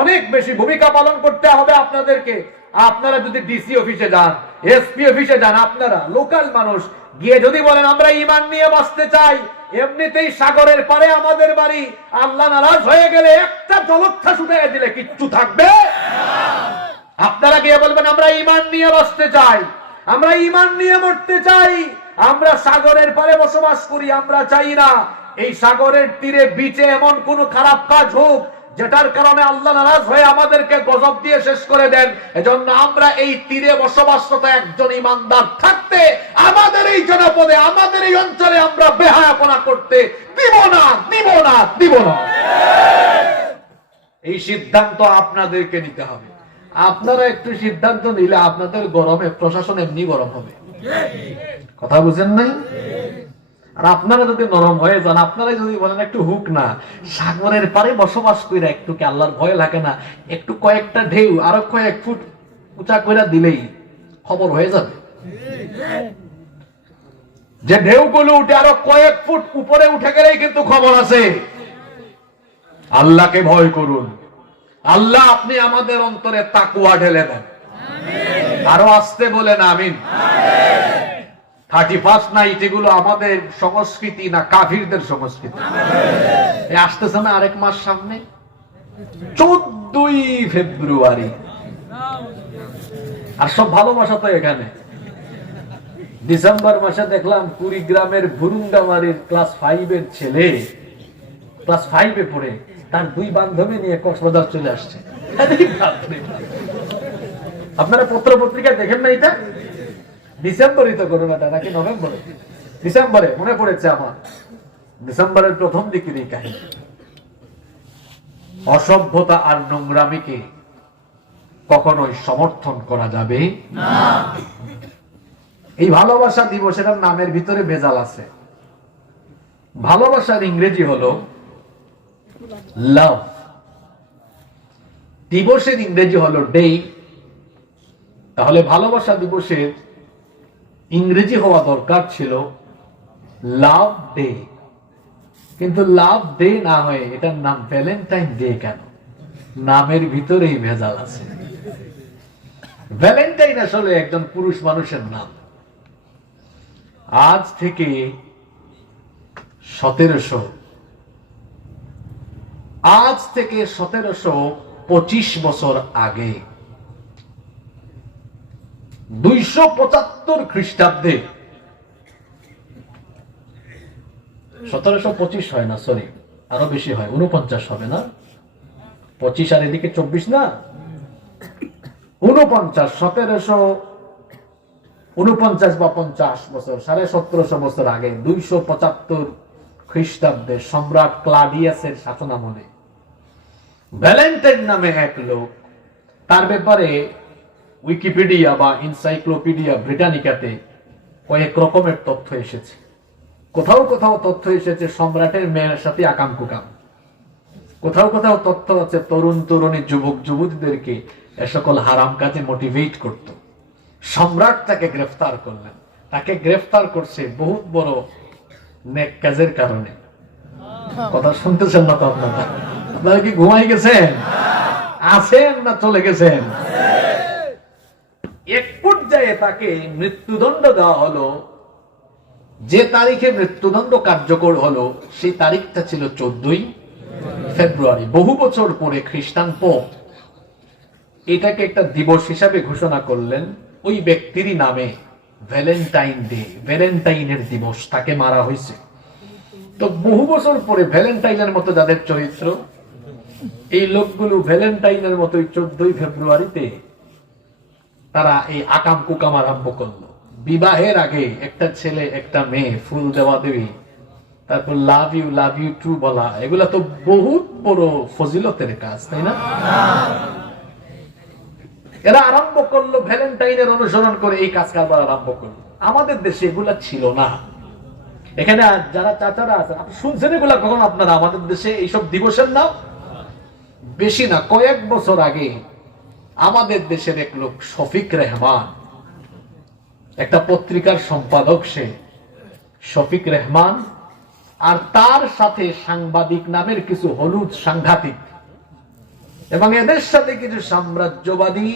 অনেক বেশি, ভূমিকা পালন করতে হবে আপনাদেরকে। আপনারা যদি ডিসি অফিসে যান, এসপি অফিসে যান, আপনারা লোকাল মানুষ গিয়ে যদি বলেন আমরা ঈমান নিয়ে বাঁচতে চাই, এমনিতেই সাগরের পারে আমাদের বাড়ি, আল্লাহ নারাজ হয়ে গেলে একটা জলোচ্ছ্বাস উঠে দিলে কিচ্ছু থাকবে? আপনারা গিয়ে বলবেন আমরা ঈমান নিয়ে বাঁচতে চাই, আমরা ঈমান নিয়ে মরতে চাই, আমরা সাগরের পারে বসবাস করি, আমরা চাই না এই সাগরের তীরে বিচে এমন কোন খারাপ কাজ হোক যেটার কারণে আল্লাহ নারাজ হয়ে আমাদেরকে গজব দিয়ে শেষ করে দেন। এজন্য আমরা এই তীরে বসবাসরত একজন ইমানদার থাকতে আমাদের এই জনপদে আমাদের এই অঞ্চলে আমরা বেহায়াপনা করতে দিব না, দিব না, দিব না। এই সিদ্ধান্ত আপনাদেরকে নিতে হবে। আপনারা একটু সিদ্ধান্ত নিলে আপনাদের গরমে প্রশাসন এমনি গরম হবে। কথা বুঝেন নাই? আর আপনারা যদি নরম হয়ে যান, আপনারা যদি বলেন একটু হুক না, সাগরের পারে বসবাস করে একটু কি আল্লাহর ভয় লাগে না? একটু কয়েকটা ঢেউ আরো কয়েক ফুট উঁচা করে দিলেই খবর হয়ে যাবে। যে ঢেউগুলো উঠে আরো কয়েক ফুট উপরে উঠে গেলেই কিন্তু খবর আছে। আল্লাহকে ভয় করুন। আল্লাহ আপনি আমাদের অন্তরে তাকওয়া ঢেলে দেন। আরো আসতে বলেন আমিন। 31st নাইট এগুলো আমাদের সংস্কৃতি না কাফিরদের সংস্কৃতি? আসতেছে না আরেক মাস সামনে, 14ই ফেব্রুয়ারি। আর সব ভালোবাসা তো এখানে। ডিসেম্বর মাসে দেখলাম কুড়িগ্রামের ভুরুঙ্গামারির ক্লাস 5-এর ছেলে, ক্লাস 5-এ পড়ে, তার 2 বান্ধবী নিয়ে কক্সবাজার চলে আসছে। আপনারা পত্র পত্রিকা দেখেন না এটা? ডিসেম্বরই তো ঘটনাটা, নাকি নভেম্বরে? ডিসেম্বরে মনে পড়েছে আমার, ডিসেম্বরের প্রথম দিকের এই কাহিনী। অসভ্যতা আর নোংরামিকে কখনোই সমর্থন করা যাবে না। এই ভালোবাসা দিবসের নামের ভিতরে ভেজাল আছে। ভালোবাসার ইংরেজি হলো লাভ, দিবসের ইংরেজি হলো ডে। তাহলে ভালোবাসা দিবসের ইংরেজি হওয়া দরকার ছিল লাভ ডে, কিন্তু লাভ ডে না হয়ে এটার নাম ভ্যালেন্টাইন ডে কেন? নামের ভিতরেই ভেজাল আছে। ভ্যালেন্টাইন আসলে একজন পুরুষ মানুষের নাম। আজ থেকে 1725 বছর আগে, 275 খ্রিস্টাব্দে, 1725 হয় না, সরি আরো বেশি হয়, 49 হবে না? 25 আর এদিকে 24 না, 49, 1749 বা 50 বছর, 1750 বছর আগে, 275 খ্রিস্টাব্দে সম্রাট ক্লাডিয়াসের শাসনামলে ভ্যালেন্টাইন নামে এক লোক, তার ব্যাপারে উইকিপিডিয়া বা এনসাইক্লোপিডিয়া ব্রিটানিকাতে কয়েক রকমের তথ্য এসেছে। কোথাও কোথাও তথ্য এসেছে সম্রাটের মেয়ের সাথে আকাম কুকাম, কোথাও কোথাও তথ্য আছে তরুণ তরুণী যুবক যুবতীদেরকে এ সকল হারাম কাজে মোটিভেট করত। সম্রাট তাকে গ্রেফতার করলেন। তাকে গ্রেফতার করছে বহুত বড় নেক কাজের কারণে। কথা শুনতেছেন না তো আপনারা? আপনারা কি ঘুমাই গেছেন, আছেন না চলে গেছেন? এক পর্যায়ে তাকে মৃত্যুদণ্ড দেওয়া হলো। যে তারিখে মৃত্যুদণ্ড কার্যকর হলো সেই তারিখটা ছিল 14ই ফেব্রুয়ারি। বহু বছর পরে খ্রিস্টান পোপ এটাকে একটা দিবস হিসাবে ঘোষণা করলেন ওই ব্যক্তিরই নামে, ভ্যালেন্টাইন ডে, ভ্যালেন্টাইনের দিবস। তাকে মারা হয়েছে। তো বহু বছর পরে ভ্যালেন্টাইনের মতো যাদের চরিত্র, এই লোকগুলো ভ্যালেন্টাইনের মতোই 14ই ফেব্রুয়ারিতে তারা এই আকাম কুকাম আরম্ভ করলো। বিবাহের আগে একটা ছেলে একটা মেয়ে ফুল দেওয়া দেবী, তারপর লাভ ইউ টু বলা, এগুলা তো বহুত বড় ফজিলতের কাজ, তাই না? এরা আরম্ভ করলো ভ্যালেন্টাইনের অনুসরণ করে এই কাজ কারবার আরম্ভ করলো। আমাদের দেশে এগুলা ছিল না। এখানে যারা চাচারা আছেন, আপনি শুনছেন এগুলা কখন আপনারা? আমাদের দেশে এইসব দিবসের নাম বেশি না, কয়েক বছর আগে আমাদের দেশের এক লোক শফিক রেহমান, একটা পত্রিকার সম্পাদক, সে শফিক রেহমান, আর তার সাথে সাংবাদিক নামের কিছু হলুদ সাংঘাতিক এবং এদের সাথে কিছু সাম্রাজ্যবাদী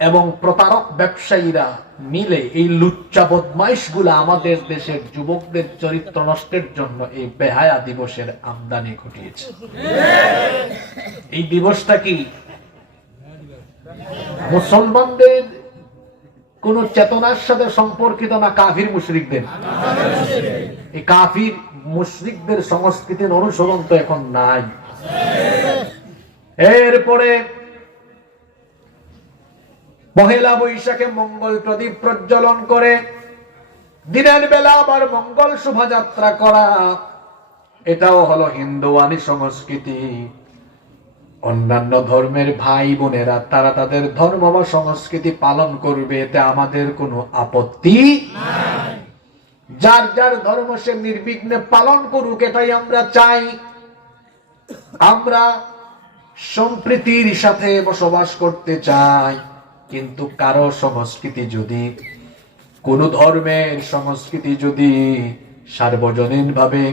এবং প্রতারক ব্যবসায়ীরা মিলে এই লুচ্চা বদমাইশ গুলা আমাদের দেশের যুবকদের চরিত্র নষ্টের জন্য এই বেহায়া দিবসের আমদানি ঘটিয়েছে। এই দিবসটা কি মুসলমানদের কোন চেতনার সাথে সম্পর্কিত না কাফির মুশরিকদের? এই কাফির মুশরিকদের সংস্কৃতির অনুসরণ তো এখন নাই। এরপরে পহেলা বৈশাখে মঙ্গল প্রদীপ প্রজ্বলন করে দিনের বেলা আবার মঙ্গল শোভাযাত্রা করা, এটাও হলো হিন্দুয়ানি সংস্কৃতি। অন্যান্য ধর্মের ভাই বোনেরা তারা তাদের ধর্ম বা সংস্কৃতি পালন করবে, এতে আমাদের কোনো আপত্তি নাই। যার যার ধর্ম সে নির্বিঘ্নে পালন করুক, এটাই আমরা চাই। আমরা সম্প্রীতির সাথে বসবাস করতে চাই। কিন্তু কারো সংস্কৃতি যদি কোন ধর্মের সংস্কৃতি যদি সার্বজনীন ভাবে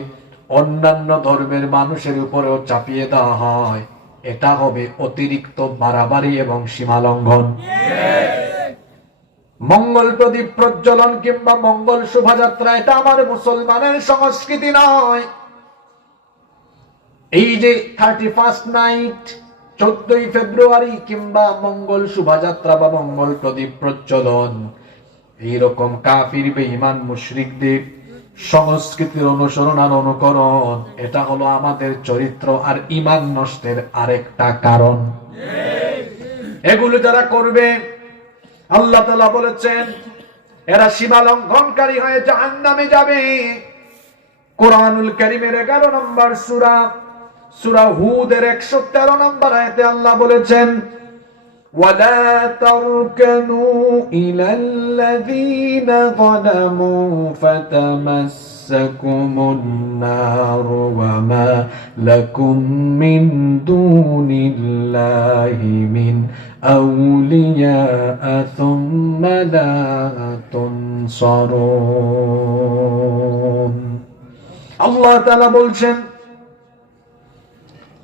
অন্যান্য ধর্মের মানুষের উপরেও চাপিয়ে দেওয়া হয়, এটা হবে অতিরিক্ত বাড়াবাড়ি এবং সীমালঙ্ঘন। মঙ্গল প্রদীপ প্রজ্বলন কিংবা মঙ্গল শোভাযাত্রা এটা আমার মুসলমানের সংস্কৃতি নয়। এই যে 31st নাইট 14ই ফেব্রুয়ারি কিংবা মঙ্গল শোভাযাত্রা বা মঙ্গল প্রদীপ প্রজ্বলন, এইরকম কাফির বেঈমান মুশরিকদের সংস্কৃতির অনুসরণ আর অনুকরণ, এটা হলো আমাদের চরিত্র আর ঈমান নষ্টের আরেকটা কারণ। এগুলো যারা করবে, আল্লাহ তাআলা বলেছেন এরা সীমা লঙ্ঘনকারী হয়ে জাহান্নামে যাবে। কোরআনুল কারীমের 11 নম্বর সূরা হুদের 113 নম্বর আয়াতে আল্লাহ বলেছেন, ওয়ালা তারকানু ইলাল্লাযীনা যালামু ফাতামাসসাকুমুন নার ওয়া মা লাকুম মিন দুনিল্লাহি মিন আউলিয়া সুম্মা লা তুনসারুন। আল্লাহ তাআলা বলছেন,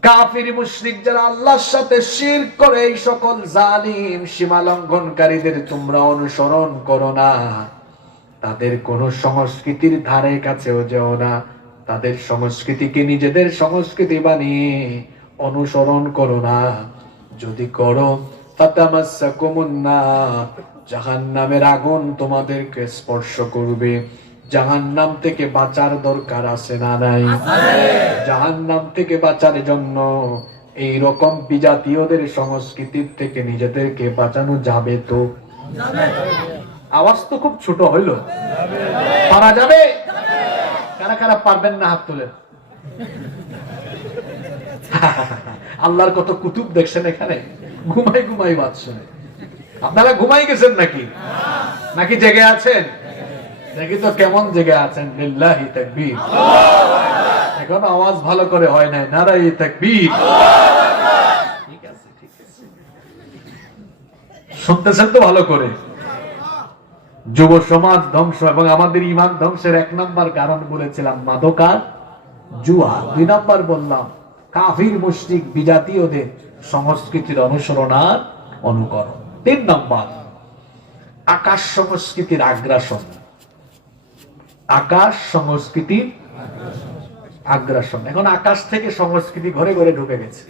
কাফির মুশরিক যারা আল্লাহর সাথে শিরক করে, এই সকল জালিম সীমা লঙ্ঘনকারীদের তোমরা অনুসরণ করো না। তাদের কোন সংস্কৃতির ধারে কাছেও যেও না। তাদের সংস্কৃতিকে নিজেদের সংস্কৃতি বানিয়ে অনুসরণ করো না। যদি করো ফাতামাসসাকুমুন নার, জাহান্নামের আগুন তোমাদেরকে স্পর্শ করবে। জাহান্নাম থেকে বাঁচার দরকার আছে না নাই? জাহান্নাম থেকে বাঁচার জন্য এই রকম বিজাতীয়দের সংস্কৃতির থেকে নিজেদেরকে বাঁচানো যাবে তো? আওয়াজ তো খুব ছোট হইল, পারা যাবে? কারা কারা পারবেন না হাত তুলেন। আল্লাহর কত কুতুব দেখছেন এখানে, ঘুমাই ঘুমাই বাদ শুনে। আপনারা ঘুমাই গেছেন নাকি? নাকি জেগে আছেন? দেখি তো কেমন জেগে আছেন। লিল্লাহি তাকবীর। এখন আওয়াজ ভালো করে হয় নাই, নারায়ে তাকবীর। ঠিক আছে, ঠিক আছে, শুনতেছেন তো ভালো করে? যুব সমাজ ধ্বংস এবং আমাদের ঈমান ধ্বংসের 1 নম্বর কারণ বলেছিলাম মাদক আর জুয়া। 2 নম্বর বললাম কাফির মুশরিক বিজাতীয়দের সংস্কৃতির অনুসরণ আর অনুকরণ। 3 নম্বর আকাশ সংস্কৃতির আগ্রাসন। আকাশ সংস্কৃতির আগ্রাসন। এখন আকাশ থেকে সংস্কৃতি ঘরে ঘরে ঢুকে গেছে।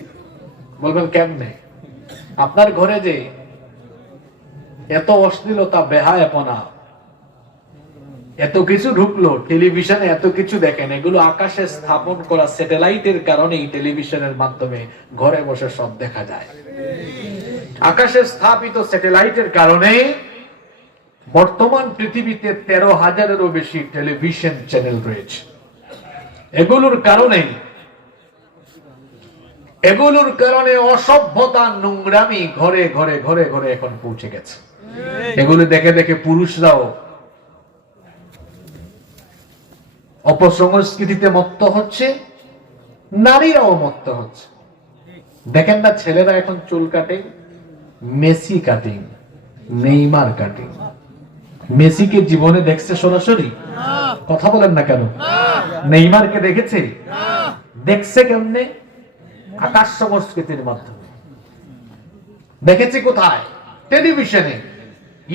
বলবেন কেমনে? আপনার ঘরে যে এত অশ্লীলতা, বেহায়াপনা, এত কিছু ঢুকলো, টেলিভিশনে এত কিছু দেখেন, এগুলো আকাশে স্থাপন করা স্যাটেলাইটের কারণেই টেলিভিশনের মাধ্যমে ঘরে বসে সব দেখা যায়। আকাশে স্থাপিত স্যাটেলাইটের কারণে বর্তমান পৃথিবীতে 13,000-এরও বেশি টেলিভিশন চ্যানেল রয়েছে। এগুলোর কারণে অসভ্যতা, নোংরামি ঘরে ঘরে ঘরে ঘরে এখন পৌঁছে গেছে। এগুলো দেখে দেখে পুরুষরাও অপসংস্কৃতিতে মত্ত হচ্ছে, নারীরাও মত্ত হচ্ছে। দেখেন না, ছেলেরা এখন চুল কাটে মেসি কাটিং, নেইমার কাটিং। মেসিকে জীবনে দেখছে সরাসরি? কথা বলেন না কেন? নেইমারকে দেখেছে? দেখছে কেমনে? আকাশ সংস্কৃতির মাধ্যমে দেখেছি। কোথায়? টেলিভিশনে,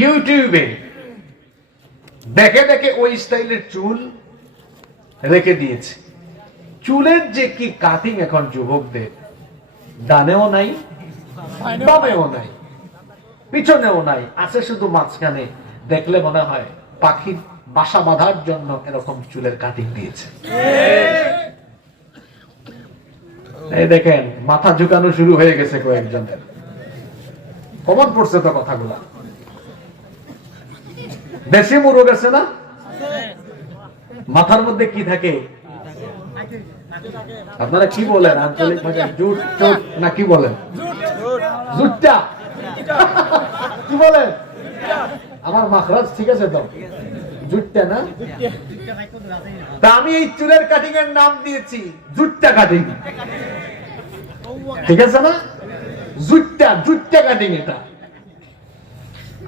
ইউটিউবে। দেখে দেখে ওই স্টাইলের চুল রেখে দিয়েছে। চুলের যে কি কাটিং এখন যুবকদের, ডানেও নাই, বামেও নাই, পিছনেও নাই, আছে শুধু মাঝখানে। দেখলে মনে হয় পাখির বাসা বাঁধার জন্য এরকম চুলের কাটিং দিয়েছে। এই দেখেন, মাথা ঝুঁকানো শুরু হয়ে গেছে কয়েকজনের। কমন পড়ছে তো কথাগুলা। দেশি মুরগ আছে না, মাথার মধ্যে কি থাকে? আপনারা কি বলেন আঞ্চলিক ভাষায়? জুট, চোট না কি বলেন? জুটটা কি বলেন? আমার মাখরাজ ঠিক আছে তো? জুটটা না? তা আমি এই চুলের কাটিং এর নাম দিয়েছি জুটটা কাটিং। ঠিক আছে না? জুটটা কাটিং এটা।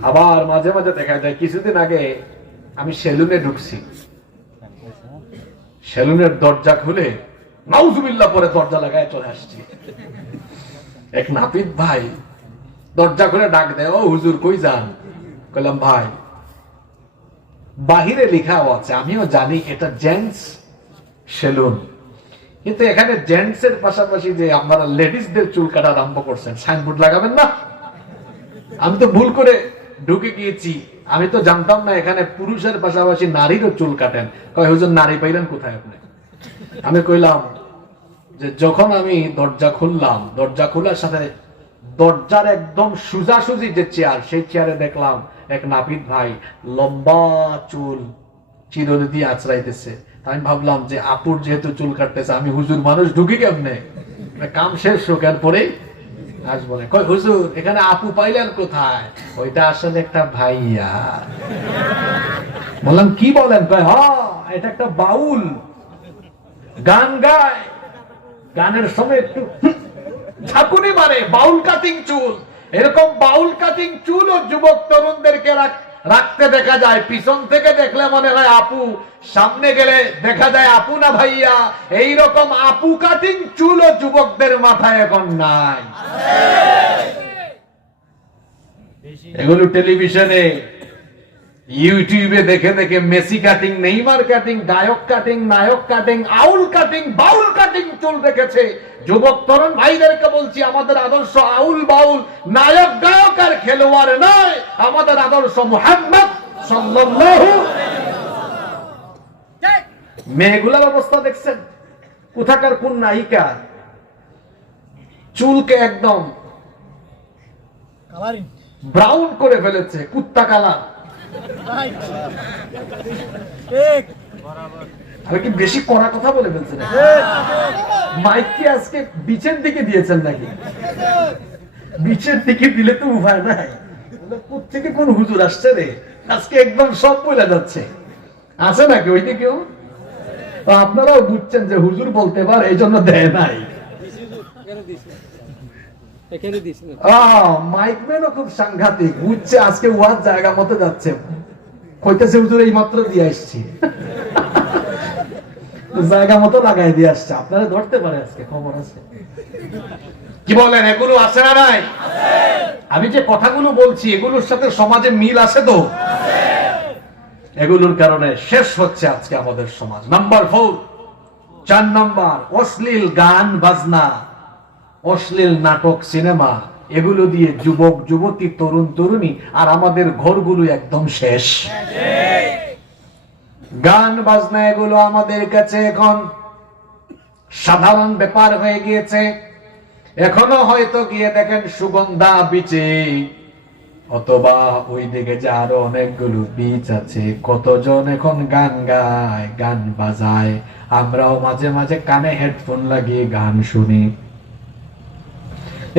আবার মাঝে মাঝে দেখা যায়, কিছুদিন আগে আমি সেলুনে ঢুকছি, সেলুনের দরজা খুলে নাউজুবিল্লাহ পরে দরজা লাগায় চলে আসছি। এক নাপিত ভাই দরজা খুলে ডাক দেয়, ও হুজুর কই যান? কইলাম ভাই বাহিরে লেখা আছে, আমিও জানি এটা জেন্টস সেলুন, কিন্তু এখানে জেন্টস এর পাশাপাশি যে আপনারা লেডিসদের চুল কাটা আরম্ভ করছেন, সাইনবোর্ড লাগাবেন না? আমি তো ভুল করে ঢুকে গিয়েছি, আমি তো জানতাম না এখানে পুরুষের পাশাপাশি নারীরও চুল কাটেন। কয় হুজুর নারী পাইলেন কোথায় আপনি? আমি কইলাম যে যখন আমি দরজা খুললাম, দরজা খোলার সাথে দরজার একদম সোজাসুজি যে চেয়ার, সেই চেয়ারে দেখলাম এক নাপিত ভাই লম্বা চুল চিরুনি দিয়ে আঁচড়াইতেছে। আমি ভাবলাম যে আপুর যেহেতু চুল কাটতেছে, আমি হুজুর মানুষ ঢুকি কেমনে, কাম শেষ হোক এরপরে আসবো না। কই হুজুর এখানে আপু পাইলেন কোথায়? ওইটা আসলে একটা ভাইয়া। বললাম কি বলেন? কয় হ্যাঁ এটা একটা বাউল, গান গায়, গানের সময় একটু ঝাঁকুনি মারে, বাউল কাটিং চুল। এরকম বাউল কাটিং চুল ও যুবক তরুণদেরকে রাখতে দেখা যায়। পিছন থেকে দেখলে মনে হয় আপু, সামনে গেলে দেখা যায় আপু না ভাইয়া। এইরকম আপু কাটিং চুল ও যুবকদের মাথায় এখন নাই। এগুলো টেলিভিশনে ইউটিউবে দেখে দেখে মেসি কাটিং, নেইমার কাটিং, গায়ক কাটিং, নায়ক কাটিং, আউল কাটিং, বাউল কাটিং চুল রেখেছে। যুবক তরুণ ভাইদেরকে বলছি, আমাদের আদর্শ আউল বাউল, নায়ক গায়ক আর খেলোয়াড় নয়, আমাদের আদর্শ মুহাম্মদ সাল্লাল্লাহু। মেয়েগুলার অবস্থা দেখছেন, কোথাকার কোন নায়িকা চুলকে একদম ব্রাউন করে ফেলেছে, কুত্তা কালার। আমি কি বেশি কড়া কথা বলে ফেলছেন? মাইক কি আজকে বিচের দিকে দিয়েছেন নাকি? বিচের দিকে দিলে তো উপায় নাই। থেকে কোন হুজুর আসছে রে আজকে, একদম সব বলে যাচ্ছে। আছে নাকি ওই দিকেও? আপনারাও বুঝছেন যে হুজুর বলতে পারে, এই জন্য দেয় নাই। মাইকম্যানও খুব সাংঘাতিক, বুঝছে আজকে ওয়াজ জায়গা মতো যাচ্ছে, কইতেছে হুজুর এই মাত্র দিয়ে আসছি, জায়গা মতো লাগাই দিয়ে আসছে। আপনারা ধরতে পারে আজকে, খবর আছে। কি বলেন, এগুলো আছে না নাই? আমি যে কথাগুলো বলছি এগুলোর সাথে সমাজে মিল আছে তো? এগুলোর কারণে শেষ হচ্ছে আজকে আমাদের সমাজ। নাম্বার 4, 4 নাম্বার, অশ্লীল গান বাজনা, অশ্লীল নাটক, সিনেমা, এগুলো দিয়ে যুবক যুবতী, তরুণ তরুণী আর আমাদের ঘরগুলো একদম শেষ। গান বাজনা এগুলো আমাদের কাছে এখন সাধারণ ব্যাপার হয়ে গিয়েছে। এখনো হয়তো গিয়ে দেখেন সুগন্ধা বিচে, অথবা ওই দিকে যে আরো অনেকগুলো বিচ আছে, কতজন এখন গান গায়, গান বাজায়। আমরাও মাঝে মাঝে কানে হেডফোন লাগিয়ে গান শুনি।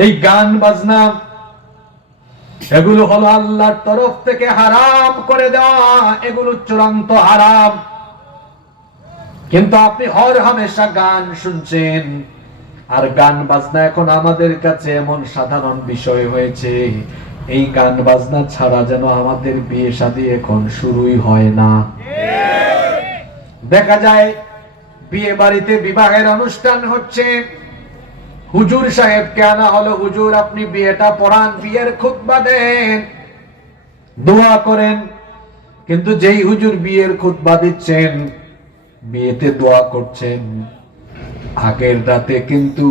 এই গান বাজনা এগুলো হলো আল্লাহর তরফ থেকে হারাম করে দেওয়া, এগুলো চূড়ান্ত হারাম। কিন্তু আপনি হর হামেশা গান শুনছেন, আর গান বাজনা এখন আমাদের কাছে এমন সাধারণ বিষয় হয়েছে, এই গান বাজনা ছাড়া যেন আমাদের বিয়ে শাদী এখন শুরুই হয় না। দেখা যায় বিয়ে বাড়িতে বিবাহের অনুষ্ঠান হচ্ছে, হুজুর সাহেবকে আনা হলো, হুজুর আপনি বিয়েটা পড়ান, বিয়ের খুতবা দেন, দোয়া করেন। কিন্তু যেই হুজুর বিয়ের খুতবা দিচ্ছেন, বিয়েতে দোয়া করছেন, আগের রাতে কিন্তু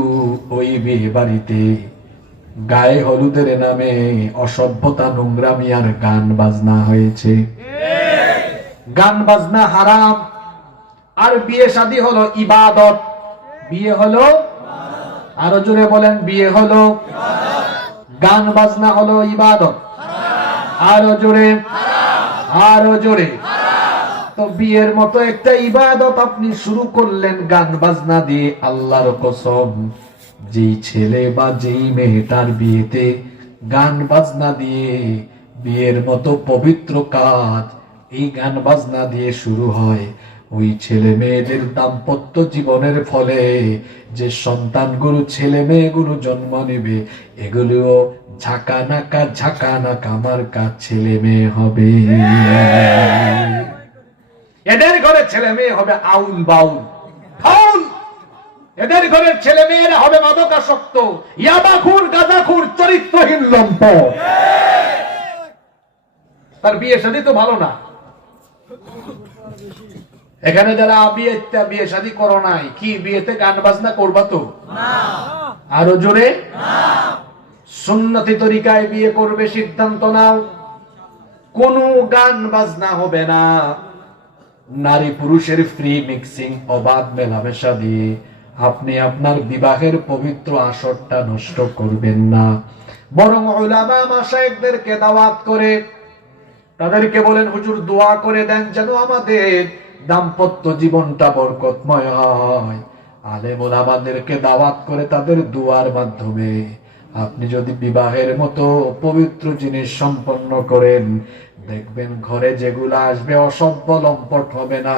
ওই বিয়ে বাড়িতে গায়ে হলুদের নামে অসভ্যতা, নোংরামি আর গান বাজনা হয়েছে। গান বাজনা হারাম, আর বিয়ে শাদী হলো ইবাদত। বিয়ে হলো, আরো জোরে বলেন, বিয়ে হলো, গান বাজনা হলো ইবাদত। আরো জোরে, আরো জোরে। তো বিয়ের মতো একটা ইবাদত আপনি শুরু করলেন গান বাজনা দিয়ে। আল্লাহর কসম, যেই ছেলে বা যেই মেয়েটার বিয়েতে গান বাজনা দিয়ে বিয়ের মতো পবিত্র কাজ এই গান বাজনা দিয়ে শুরু হয়, ওই ছেলে মেয়েদের দাম্পত্য জীবনের ফলে যে সন্তানগুলো, ছেলে মেয়েগুলো জন্ম নেবে, এগুলো ঝাঁকা নাকা মার্কা ছেলে মেয়ে হবে। এদের ঘরে ছেলে মেয়ে হবে আউল বাউল ফাউল। এদের ঘরের ছেলে মেয়েরা হবে মাদকাসক্ত, ইয়াবাখুর, গাঁজাখুর, চরিত্রহীন লম্পট। তার বিয়ে শাদী তো ভালো না। এখানে যারা বিয়ে শাদী করো নাই, কি বিয়েতে গান বাজনা করবা তো? আরো জোরে, সুন্নতি তরিকায় বিয়ে করবে, সিদ্ধান্ত নাও। কোনো গান বাজনা হবে না, নারী পুরুষের ফ্রি মিক্সিং, অবাধ মেলামেশা দিয়ে আপনি আপনার বিবাহের পবিত্র আসরটা নষ্ট করবেন না। বরং উলামা মাশায়েখদেরকে দাওয়াত করে তাদেরকে বলেন, হুজুর দোয়া করে দেন যেন আমাদের দাম্পত্য জীবনটা বরকতময় হয়। আলেম ওলামাদেরকে দাওয়াত করে তাদের দোয়ার মাধ্যমে আপনি যদি বিবাহের মতো পবিত্র জিনিস সম্পন্ন করেন, দেখবেন ঘরে যেগুলো আসবে অসভ্য লম্পট হবে না।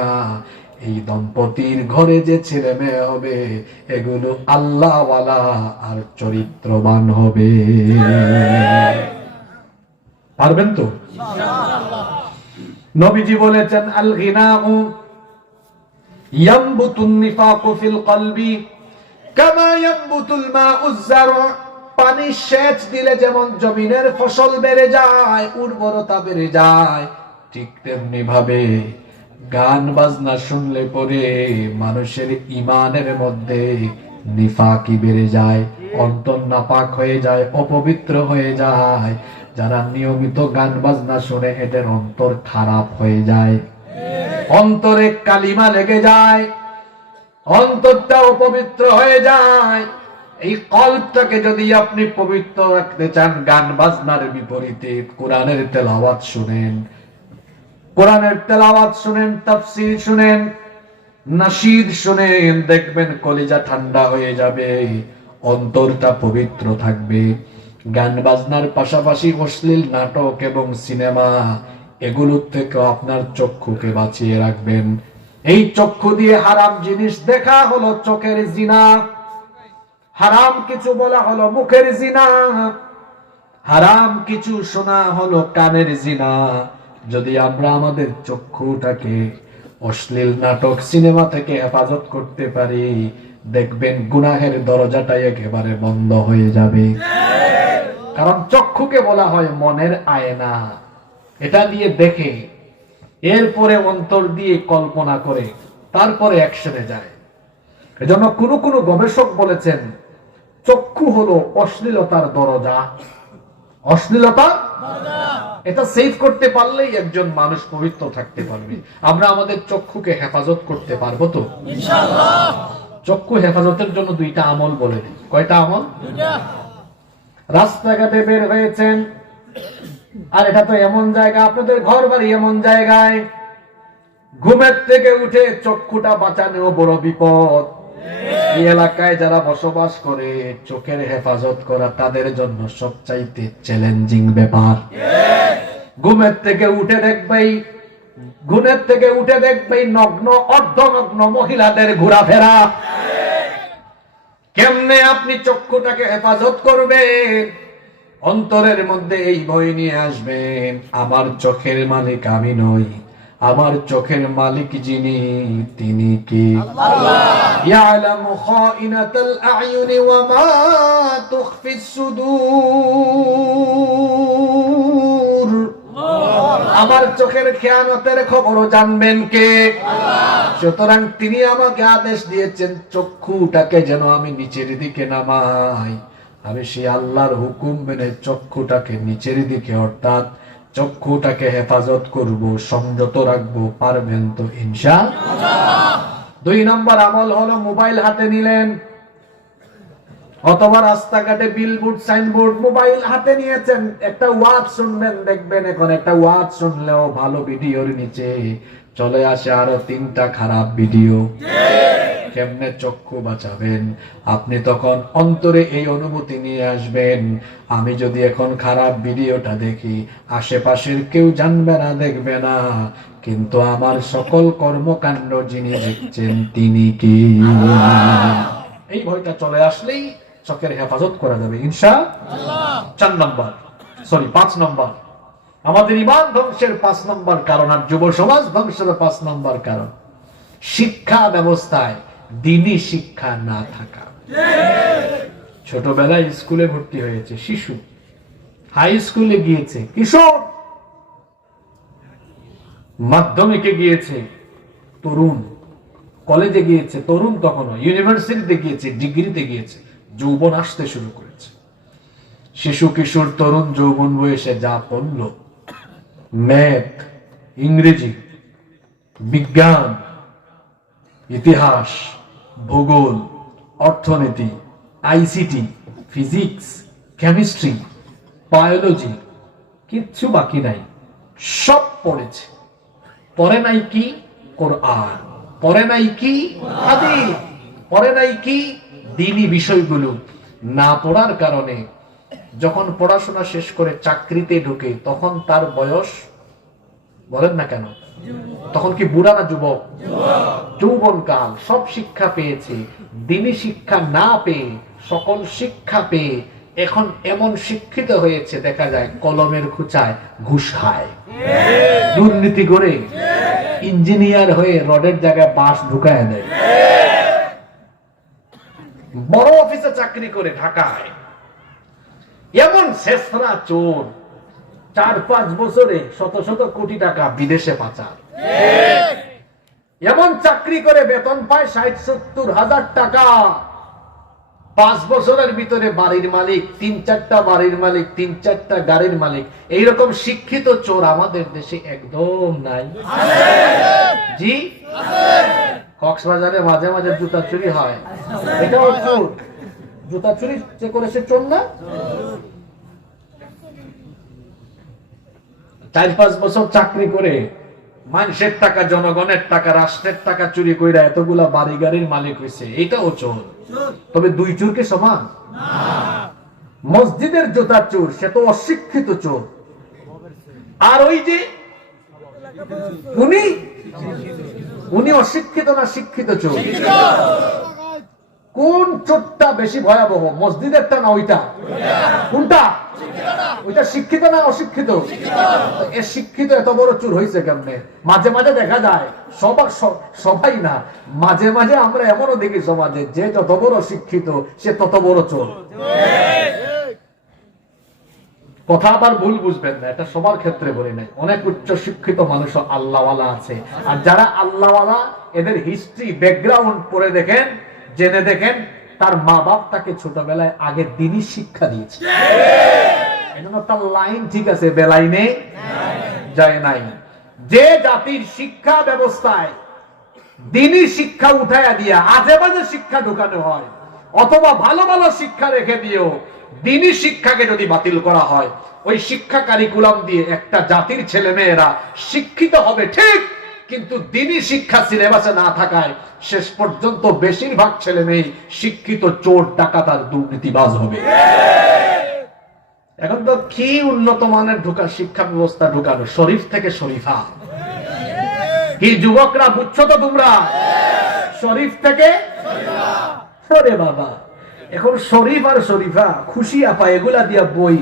এই দম্পতির ঘরে যে ছেলে মেয়ে হবে এগুলো আল্লাহওয়ালা আর চরিত্রবান হবে। পারবেন তো? নবীজি বলেছেন, আল গিনাউ ইয়ামবুতুন নিফাকু ফিল কলবি কামা ইয়ামবুতুল মাউজ যারউ। পানি সেচ দিলে যেমন জমিনের ফসল বেড়ে যায়, উর্বরতা বেড়ে যায়, ঠিক তেমনি ভাবে গান বাজনা শুনলে পরে মানুষের ঈমানের মধ্যে নিফাকি বেড়ে যায়, অন্তর নাপাক হয়ে যায়, অপবিত্র হয়ে যায়। যারা নিয়মিত গান বাজনা শুনে এদের অন্তর খারাপ হয়ে যায়, অন্তরে কালিমা লেগে যায়, অন্তরটা অপবিত্র হয়ে যায়। এই কলবটাকে যদি আপনি পবিত্র রাখতে চান, গান বাজনার বিপরীতে কোরআনের তেলাওয়াত শুনেন, কোরআনের তেলাওয়াত শুনেন, তাফসীর শুনেন, নাশিদ শুনেন, দেখবেন কলিজা ঠান্ডা হয়ে যাবে, অন্তরটা পবিত্র থাকবে। গান বাজনার পাশাপাশি অশ্লীল নাটক এবং সিনেমা এগুলোর থেকে আপনার চক্ষুকে বাঁচিয়ে রাখবেন। এই চক্ষু দিয়ে হারাম জিনিস দেখা হলো চোখের জিনা, হারাম কিছু বলা হলো মুখের জিনা, হারাম কিছু শোনা হলো কানের জিনা। যদি আমরা আমাদের চক্ষুটাকে অশ্লীল নাটক সিনেমা থেকে হেফাজত করতে পারি, দেখবেন গুনাহের দরজাটা একেবারে বন্ধ হয়ে যাবে। কারণ চক্ষুকে বলা হয় মনের আয়না, এটা দিয়ে দেখে, এরপরে অন্তর দিয়ে কল্পনা করে, তারপরে অ্যাকশনে যায়। এজন্য কোন কোন গবেষক বলেছেন, চক্ষু হলো অশ্লীলতার দরজা। অশ্লীলতা এটা সেভ করতে পারলেই একজন মানুষ পবিত্র থাকতে পারবে। আমরা আমাদের চক্ষুকে হেফাজত করতে পারবো তো? ইনশাআল্লাহ। চক্ষু হেফাজতের জন্য দুইটা আমল বলে দিই। কয়টা আমল? রাস্তাঘাটে বের হয়েছেন, আর এটা তো এমন জায়গা, আপনাদের ঘর বাড়ি এমন জায়গায়, ঘুমের থেকে উঠে চক্ষুটা বাঁচানো বড় বিপদ। এই এলাকায় যারা বসবাস করে, চোখের হেফাজত করা তাদের জন্য সবচাইতে চ্যালেঞ্জিং ব্যাপার। ঘুমের থেকে দেখবে নগ্ন অর্ধনগ্ন মহিলাদের ঘোরাফেরা। কেমনে আপনি চক্ষুটাকে হেফাজত করবেন? অন্তরের মধ্যে এই ভয় নিয়ে আসবেন, আমার চোখের মালিক আমি নই, আমার চোখের মালিক যিনি তিনি কি? আল্লাহ। ইয়ালামু খাইনাতাল আ'য়ুনি ওয়া মা তুখফিস সুদূর। আমার চোখের খেয়ানতের খবরও জানবেন কে? আল্লাহ। সুতরাং তিনি আমাকে আদেশ দিয়েছেন চক্ষুটাকে যেন আমি নিচের দিকে নামাই। আমি সেই আল্লাহর হুকুম মেনে চক্ষুটাকে নিচের দিকে, অর্থাৎ চক্ষুটাকে হেফাজত করব, সংযত রাখবো। পারবেন তো ইনশাআল্লাহ? 2 নম্বর আমল হলো, মোবাইল হাতে নিলেন অথবা রাস্তাঘাটে বিলবোর্ড, সাইনবোর্ড, মোবাইল হাতে নিয়েছেন, একটা ওয়াজ শুনবেন, দেখবেন এখন একটা ওয়াজ শুনলেও ভালো ভিডিওর নিচে চলে আসে আরো 3টা খারাপ ভিডিও। কেমনে চক্ষু বাঁচাবেন? আপনি তখন অন্তরে এই অনুভূতি নিয়ে আসবেন, আমি যদি এখন খারাপ ভিডিওটা দেখি, আশেপাশের কেউ জানবে না, দেখবে না, কিন্তু আমার সকল কর্মকাণ্ড যিনি দেখছেন তিনি কি? এই ভয়টা চলে আসলেই চোখের হেফাজত করা যাবে ইনশাআল্লাহ। 5 নম্বর আমাদের ঈমান ধ্বংসের 5 নম্বর কারণ, আর যুব সমাজ ধ্বংসের 5 নম্বর কারণ শিক্ষা ব্যবস্থায় দ্বীনি শিক্ষা না থাকা। ছোটবেলায় স্কুলে ভর্তি হয়েছে শিশু, হাই স্কুলে গিয়েছে কিশোর, মাধ্যমিকে গিয়েছে তরুণ, কলেজে গিয়েছে তরুণ, কখনো ইউনিভার্সিটিতে গিয়েছে, ডিগ্রিতে গিয়েছে, যৌবন আসতে শুরু করেছে। শিশু কিশোর তরুণ যৌবন বয়সে যা পড়ল, ম্যাথ, ইংরেজি, বিজ্ঞান, ইতিহাস, ভূগোল, অর্থনীতি, আইসিটি, ফিজিক্স, কেমিস্ট্রি, বায়োলজি, কিচ্ছু বাকি নাই, সব পড়েছে। পড়ে নাই কি কোরআন, পড়ে নাই কি হাদিস, পড়ে নাই কি দ্বীনি বিষয়গুলো। না পড়ার কারণে যখন পড়াশোনা শেষ করে চাকরিতে ঢুকে, তখন তার বয়স, বলেন না কেন, তখন কি বুড়া না যুবক? যৌবন কাল। সব শিক্ষা পেয়েছে, দ্বীনি শিক্ষা না পেয়ে, সকল শিক্ষা পেয়ে এখন এমন শিক্ষিত হয়েছে, দেখা যায় কলমের খুঁচায় ঘুষ খায়, দুর্নীতি করে, ইঞ্জিনিয়ার হয়ে রডের জায়গায় বাঁশ ঢুকায় দেয়, বড় অফিসে চাকরি করে ঢাকায়। এমন শেষরা চোর, 4-5 বছরে শত শত কোটি টাকা বিদেশে পাচার। এমন চাকরি করে বেতন পায় 60-70 হাজার টাকা, 5 বছরের ভিতরে বাড়ির মালিক, 3-4টা বাড়ির মালিক, 3-4টা গাড়ির মালিক। এইরকম শিক্ষিত চোর আমাদের দেশে একদম নাই। জি, কক্সবাজারে মাঝে মাঝে জুতা চুরি হয়, এটাও চোর। জুতা চুরি যে করেছে চোর না? 4-5 বছর চাকরি করে মানুষের টাকা, জনগণের টাকা, রাষ্ট্রের টাকা চুরি কইরা এতগুলা বাড়ি গাড়ির মালিক হয়েছে, এটাও চোর। তবে দুই চোর কি সমান? মসজিদের জুতা চোর সে তো অশিক্ষিত চোর, আর ওই যে উনি অশিক্ষিত না শিক্ষিত চোর? কোন চোরটা বেশি ভয়াবহ, মসজিদেরটা না ওইটা? কোনটা? ওইটা শিক্ষিত না অশিক্ষিত? এ শিক্ষিত এত বড় চোর হয়েছে কেমনে? মাঝে মাঝে দেখা যায়, সবাই না, মাঝে মাঝে আমরা এমনও দেখি সমাজে, যে যত বড় শিক্ষিত সে তত বড় চোর। কথা আবার ভুল বুঝবেন না, এটা সবার ক্ষেত্রে বলি নাই। অনেক উচ্চ শিক্ষিত মানুষ আল্লাহওয়ালা আছে, আর যারা আল্লাহওয়ালা এদের হিস্ট্রি, ব্যাকগ্রাউন্ড পড়ে দেখেন, জেনে দেখেন, তার মা বাপ তাকে ছোটবেলায় আগে দ্বীনি শিক্ষা দিয়েছে। এজন্য তার লাইন ঠিক আছে, বেলাইনে যায় নাই। যে জাতির শিক্ষা ব্যবস্থায় দ্বীনি শিক্ষা উঠাইয়া দিয়া আজে বাজে শিক্ষা ঢুকানো হয়, অথবা ভালো ভালো শিক্ষা রেখে দিয়েও দ্বীনি শিক্ষাকে যদি বাতিল করা হয়, ওই শিক্ষা কারিকুলাম দিয়ে একটা জাতির ছেলে মেয়েরা শিক্ষিত হবে ঠিক, কিন্তু দ্বীনি শিক্ষা সিলেবাসে না থাকায় শেষ পর্যন্ত বেশিরভাগ ছেলে মেয়ে শিক্ষিত চোর, ডাকাত আর দুর্নীতিবাজ হবে। এখন তো কি উন্নত মানের শিক্ষা ব্যবস্থা ঢুকানো, শরীফ থেকে শরীফা। কি যুবকরা বুঝছো তো তোমরা? শরীফ থেকে ওরে বাবা, এখন শরীফ আর শরীফা, খুশি আপা, এগুলা দিয়া বই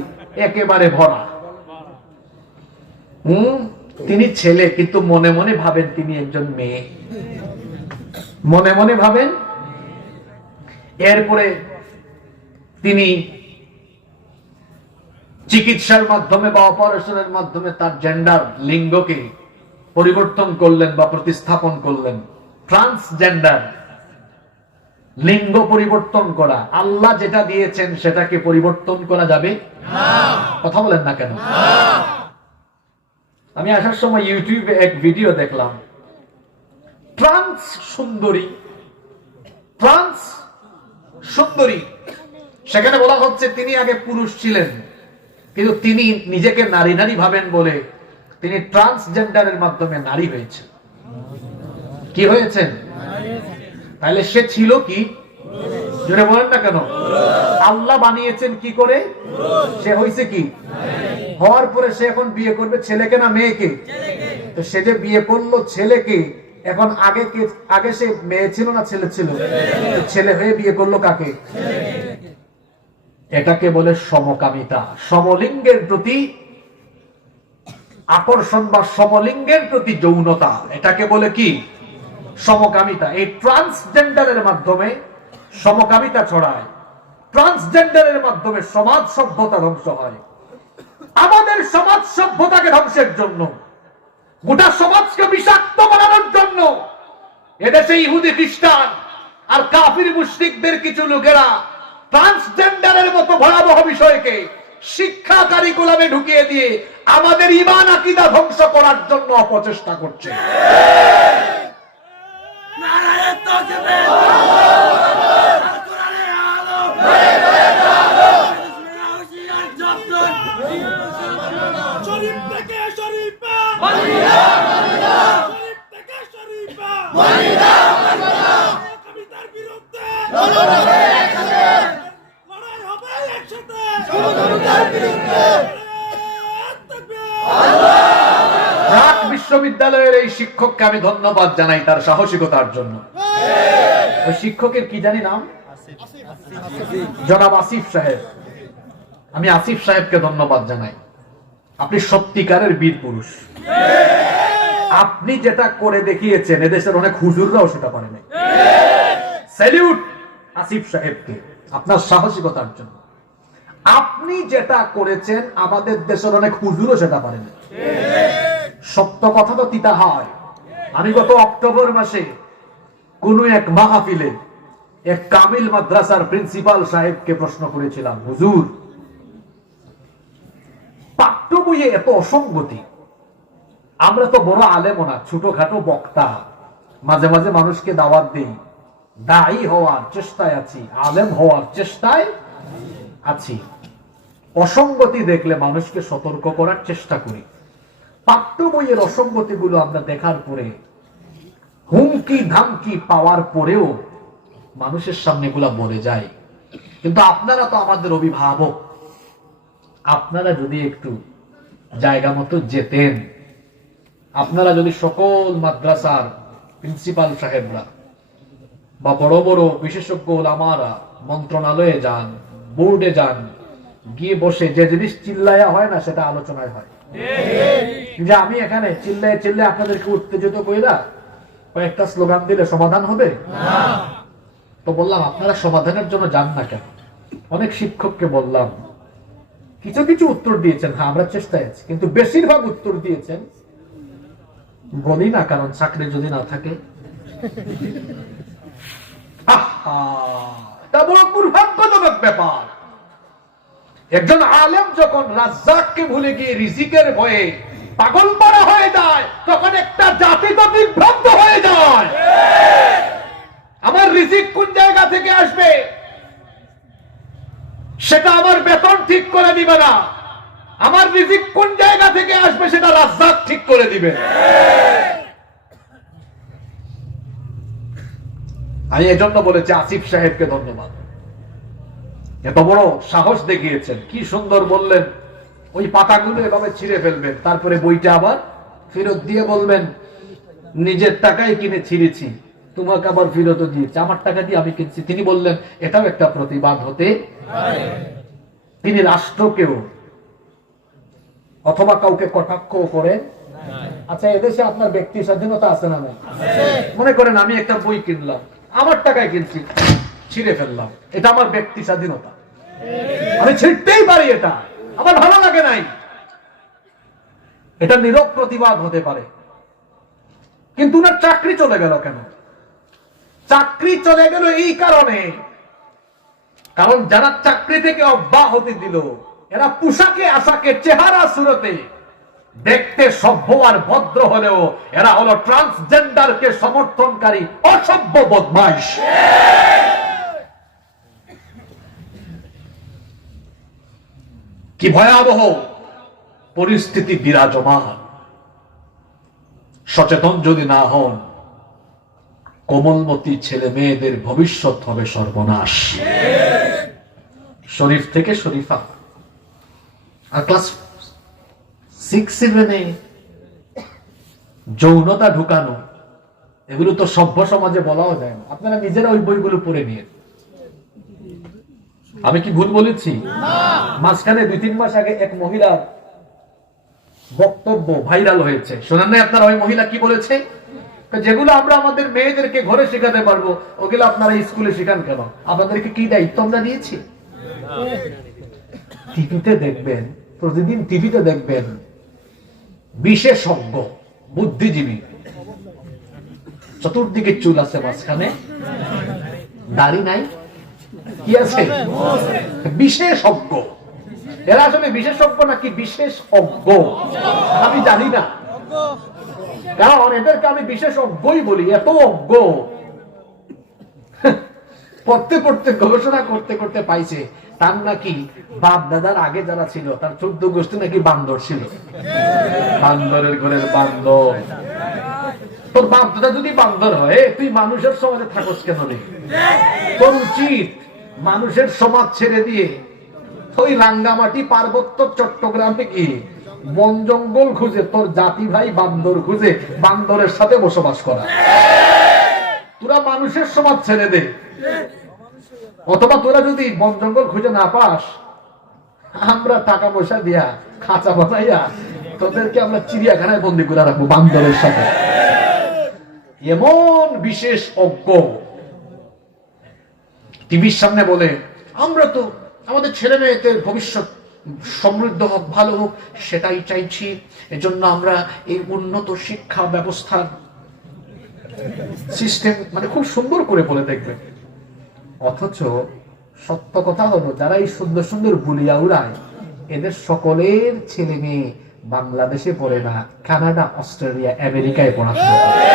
একেবারে ভরা। তিনি ছেলে, কিন্তু মনে মনে ভাবেন তিনি একজন মেয়ে, মনে মনে ভাবেন। এরপরে তিনি চিকিৎসার মাধ্যমে বা অপারেশনের মাধ্যমে তার জেন্ডার, লিঙ্গকে পরিবর্তন করলেন বা প্রতিস্থাপন করলেন। ট্রান্সজেন্ডার, লিঙ্গ পরিবর্তন করা। আল্লাহ যেটা দিয়েছেন সেটাকে পরিবর্তন করা যাবে না। কথা বলেন না কেন? আমি আসার সময় ইউটিউবে এক ভিডিও দেখলাম, ট্রান্স সুন্দরী, ট্রান্স সুন্দরী। সেখানে বলা হচ্ছে তিনি আগে পুরুষ ছিলেন, কিন্তু তিনি নিজেকে নারী নারী ভাবেন বলে তিনি ট্রান্সজেন্ডারের মাধ্যমে নারী হয়েছে। কি হয়েছেন? তাহলে সে ছিল কি? জোরে বলেন না কেন? আল্লাহ বানিয়েছেন কি করে? সে হয়েছে কি? হওয়ার পরে সে এখন বিয়ে করবে ছেলেকে না মেয়েকে? তো সে যে বিয়ে করলো ছেলেকে, এখন আগে সে মেয়ে ছিল না ছেলে ছিল? ছেলে হয়ে বিয়ে করলো কাকে? এটাকে বলে সমকামিতা। সমলিঙ্গের প্রতি আকর্ষণ বা সমলিঙ্গের প্রতি যৌনতা, এটাকে বলে কি? সমকামিতা। এই ট্রান্সজেন্ডারের মাধ্যমে সমকামিতা ছড়ায়, ট্রান্সজেন্ডারের মাধ্যমে সমাজ সভ্যতা ধ্বংস হয়। আমাদের সমাজ সভ্যতাকে ধ্বংসের জন্য, গোটা সমাজকে বিষাক্ত বানানোর জন্য এদেশে ইহুদি খ্রিস্টান আর কাফির মুশরিকদের কিছু লোকেরা ট্রান্সজেন্ডারের মতো ভয়াবহ বিষয়কে শিক্ষা কারিকুলামে ঢুকিয়ে দিয়ে আমাদের ঈমান আকীদা ধ্বংস করার জন্য অপচেষ্টা করছে। ঢাকা বিশ্ববিদ্যালয়ের এই শিক্ষককে আমি ধন্যবাদ জানাই তার সাহসিকতার জন্য। ওই শিক্ষকের কি জানি নাম, জনাব আসিফ সাহেব। আমি আসিফ সাহেবকে ধন্যবাদ জানাই। আপনি সত্যিকারের বীর পুরুষ। আপনি যেটা করে দেখিয়েছেন এদেশের অনেক হুজুররাও সেটা পারে নাই। স্যালিউট আসিফ সাহেবকে আপনার সাহসিকতার জন্য। আপনি যেটা করেছেন আমাদের দেশের অনেক হুজুরও সেটা পারে না। সত্য কথা তো তিতা হয়। আমি গত অক্টোবর মাসে কোন এক মাহফিলে এক কামিল মাদ্রাসার প্রিন্সিপাল সাহেবকে প্রশ্ন করেছিলাম, হুজুর পাঠ্য বইয়ে এত অসঙ্গতি, আমরা তো বড় আলেমও না, ছোটখাটো বক্তা, মাঝে মাঝে মানুষকে দাওয়াত দিই, দায়ী হওয়ার চেষ্টায় আছি, আলেম হওয়ার চেষ্টায় আছি, অসঙ্গতি দেখলে মানুষকে সতর্ক করার চেষ্টা করি। পাঠ্য বইয়ের অসঙ্গতি গুলো আমরা দেখার পরে হুমকি ধামকি পাওয়ার পরেও মানুষের সামনে এগুলা বলে যায়। কিন্তু আপনারা তো আমাদের অভিভাবক, আপনারা যদি একটু জায়গা মতো যেতেন, আপনারা যদি সকল মাদ্রাসার প্রিন্সিপাল সাহেবরা বা বড় বড় বিশেষজ্ঞ ওলামারা মন্ত্রণালয়ে যান, বোর্ডে যান, গিয়ে বসে যে জিনিস চিল্লায়া হয় না সেটা আলোচনায় হয়। যে আমি এখানে চিল্লায় চিল্লায় আপনাদেরকে উত্তেজিত কইরা কয়েকটা স্লোগান দিলে সমাধান হবে না। তো বললাম আপনারা সমাধানের জন্য যান না কেন? অনেক শিক্ষককে বললাম, কিছু কিছু উত্তর দিয়েছেন, হ্যাঁ আমরা চেষ্টায় আছি, কিন্তু বেশিরভাগ উত্তর দিয়েছেন বলি না, কারণ চাকরি যদি না থাকে। এটা বড় দুর্ভাগ্যজনক ব্যাপার। একজন আলেম যখন রাজ্জাককে ভুলে গিয়ে রিজিকের ভয়ে পাগল পারা হয়ে যায়, তখন একটা জাতি তো বিভ্রান্ত হয়ে যায়। আমার রিজিক কোন জায়গা থেকে আসবে সেটা আমার বেতন ঠিক করে দিবে না, আমার রিজিক কোন জায়গা থেকে আসবে সেটা রাজ্জাক ঠিক করে দিবে। আমি এজন্য বলেছি আসিফ সাহেবকে ধন্যবাদ, এত বড় সাহস দেখিয়েছেন। কি সুন্দর বললেন, ওই পাতাগুলো এভাবে ছিঁড়ে ফেলবেন, তারপরে বইটা আবার ফেরত দিয়ে বলবেন নিজের টাকায় কিনে ছিঁড়েছি, তোমাকে আবার ফেরত দিয়েছি, আমার টাকা দিয়ে আমি কিনছি। তিনি বললেন এটাও একটা প্রতিবাদ হতে পারে। তিনি রাষ্ট্রকেও অথবা কাউকে কটাক্ষ করে। আচ্ছা, এদেশে আপনার ব্যক্তি স্বাধীনতা আছে না নাই? মনে করেন আমি একটা বই কিনলাম, আমার টাকায় কিনছি, ছিঁড়ে ফেললাম, এটা আমার ব্যক্তি স্বাধীনতা, আমি ছিঁড়তেই পারি, এটা আমার ভালো লাগে নাই, এটা নীরব প্রতিবাদ হতে পারে। কিন্তু না, চাকরি চলে গেল কেন? চাকরি চলে গেল এই কারণে, কারণ যারা চাকরি থেকে অব্যাহতি দিল এরা পোশাকে আশাকে চেহারা সুরতে দেখতে সভ্য আর ভদ্র হলেও এরা হলো ট্রান্সজেন্ডারকে সমর্থনকারী অসভ্য বদমাইশ। কি ভয়াবহ পরিস্থিতি বিরাজমান। সচেতন যদি না হন, কোমলমতি ছেলে মেয়েদের ভবিষ্যৎ হবে সর্বনাশ। শরীফ থেকে শরীফা আর ক্লাস 6-7 যৌনতা ঢুকানো, এগুলো তো সভ্য সমাজে বলাও যায় না। আপনারা নিজেরা ওই বইগুলো পড়ে নিয়ে। আমি কি ভুল বলেছি? মাঝখানে 2-3 মাস আগে এক মহিলার বক্তব্য ভাইরাল হয়েছে, শোনেন না আপনারা? ওই মহিলা কি বলেছে? যেগুলো আমরা আমাদের মেয়েদেরকে ঘরে শেখাতে পারবো ওগুলো আপনারা স্কুলে শেখান কেন? আপনাদেরকে কি দায়িত্ব আমরা দিয়েছি? টিভিতে দেখবেন, প্রতিদিন টিভিতে দেখবেন বিশেষজ্ঞ বুদ্ধিজীবী, চতুর্দিকে চুল আছে, মাঝখানে দাড়ি নাই, কি আছে? বিশেষজ্ঞ। এরা আসলে বিশেষজ্ঞ নাকি বিশেষ অজ্ঞ আমি জানি না, কারণ এদেরকে আমি বিশেষজ্ঞই বলি, এত অজ্ঞ। পড়তে পড়তে গবেষণা করতে করতে পাইছে তার নাকি বাপ দাদার আগে যারা ছিল তার 14 গোষ্ঠী নাকি বান্দর ছিল, বান্দরের ঘরের বান্দর। তোর বাপ দাদা যদি বান্দর হয় তুই মানুষের সমাজে থাকস কেন রে? তোর উচিত মানুষের সমাজ ছেড়ে দিয়ে ওই রাঙ্গামাটি পার্বত্য চট্টগ্রামে কি বন জঙ্গল খুঁজে তোর জাতি ভাই বান্দর খুঁজে বান্দরের সাথে বসবাস করা। তোরা মানুষের সমাজ ছেড়ে দে, অথবা তোরা যদি বন জঙ্গল খুঁজে না পাস, আমরা টাকা পয়সা দিয়া খাঁচা বানাইয়া তোদেরকে আমরা চিড়িয়াখানায় বন্দি করে রাখবো বান্দরের সাথে। এমন বিশেষ অজ্ঞ টিভির সামনে বলে আমরা তো আমাদের ছেলে মেয়েদের ভবিষ্যৎ সমৃদ্ধ হোক, ভালো হোক, সেটাই চাইছি, এজন্য আমরা এই উন্নত শিক্ষা ব্যবস্থার সিস্টেম, মানে খুব সুন্দর করে বলে দেখবেন। অথচ সত্য কথা হলো যারা এই সুন্দর সুন্দর বুলিয়া উড়ায় এদের সকলের ছেলে মেয়ে বাংলাদেশে পড়ে না, কানাডা, অস্ট্রেলিয়া, আমেরিকায় পড়াশোনা করে।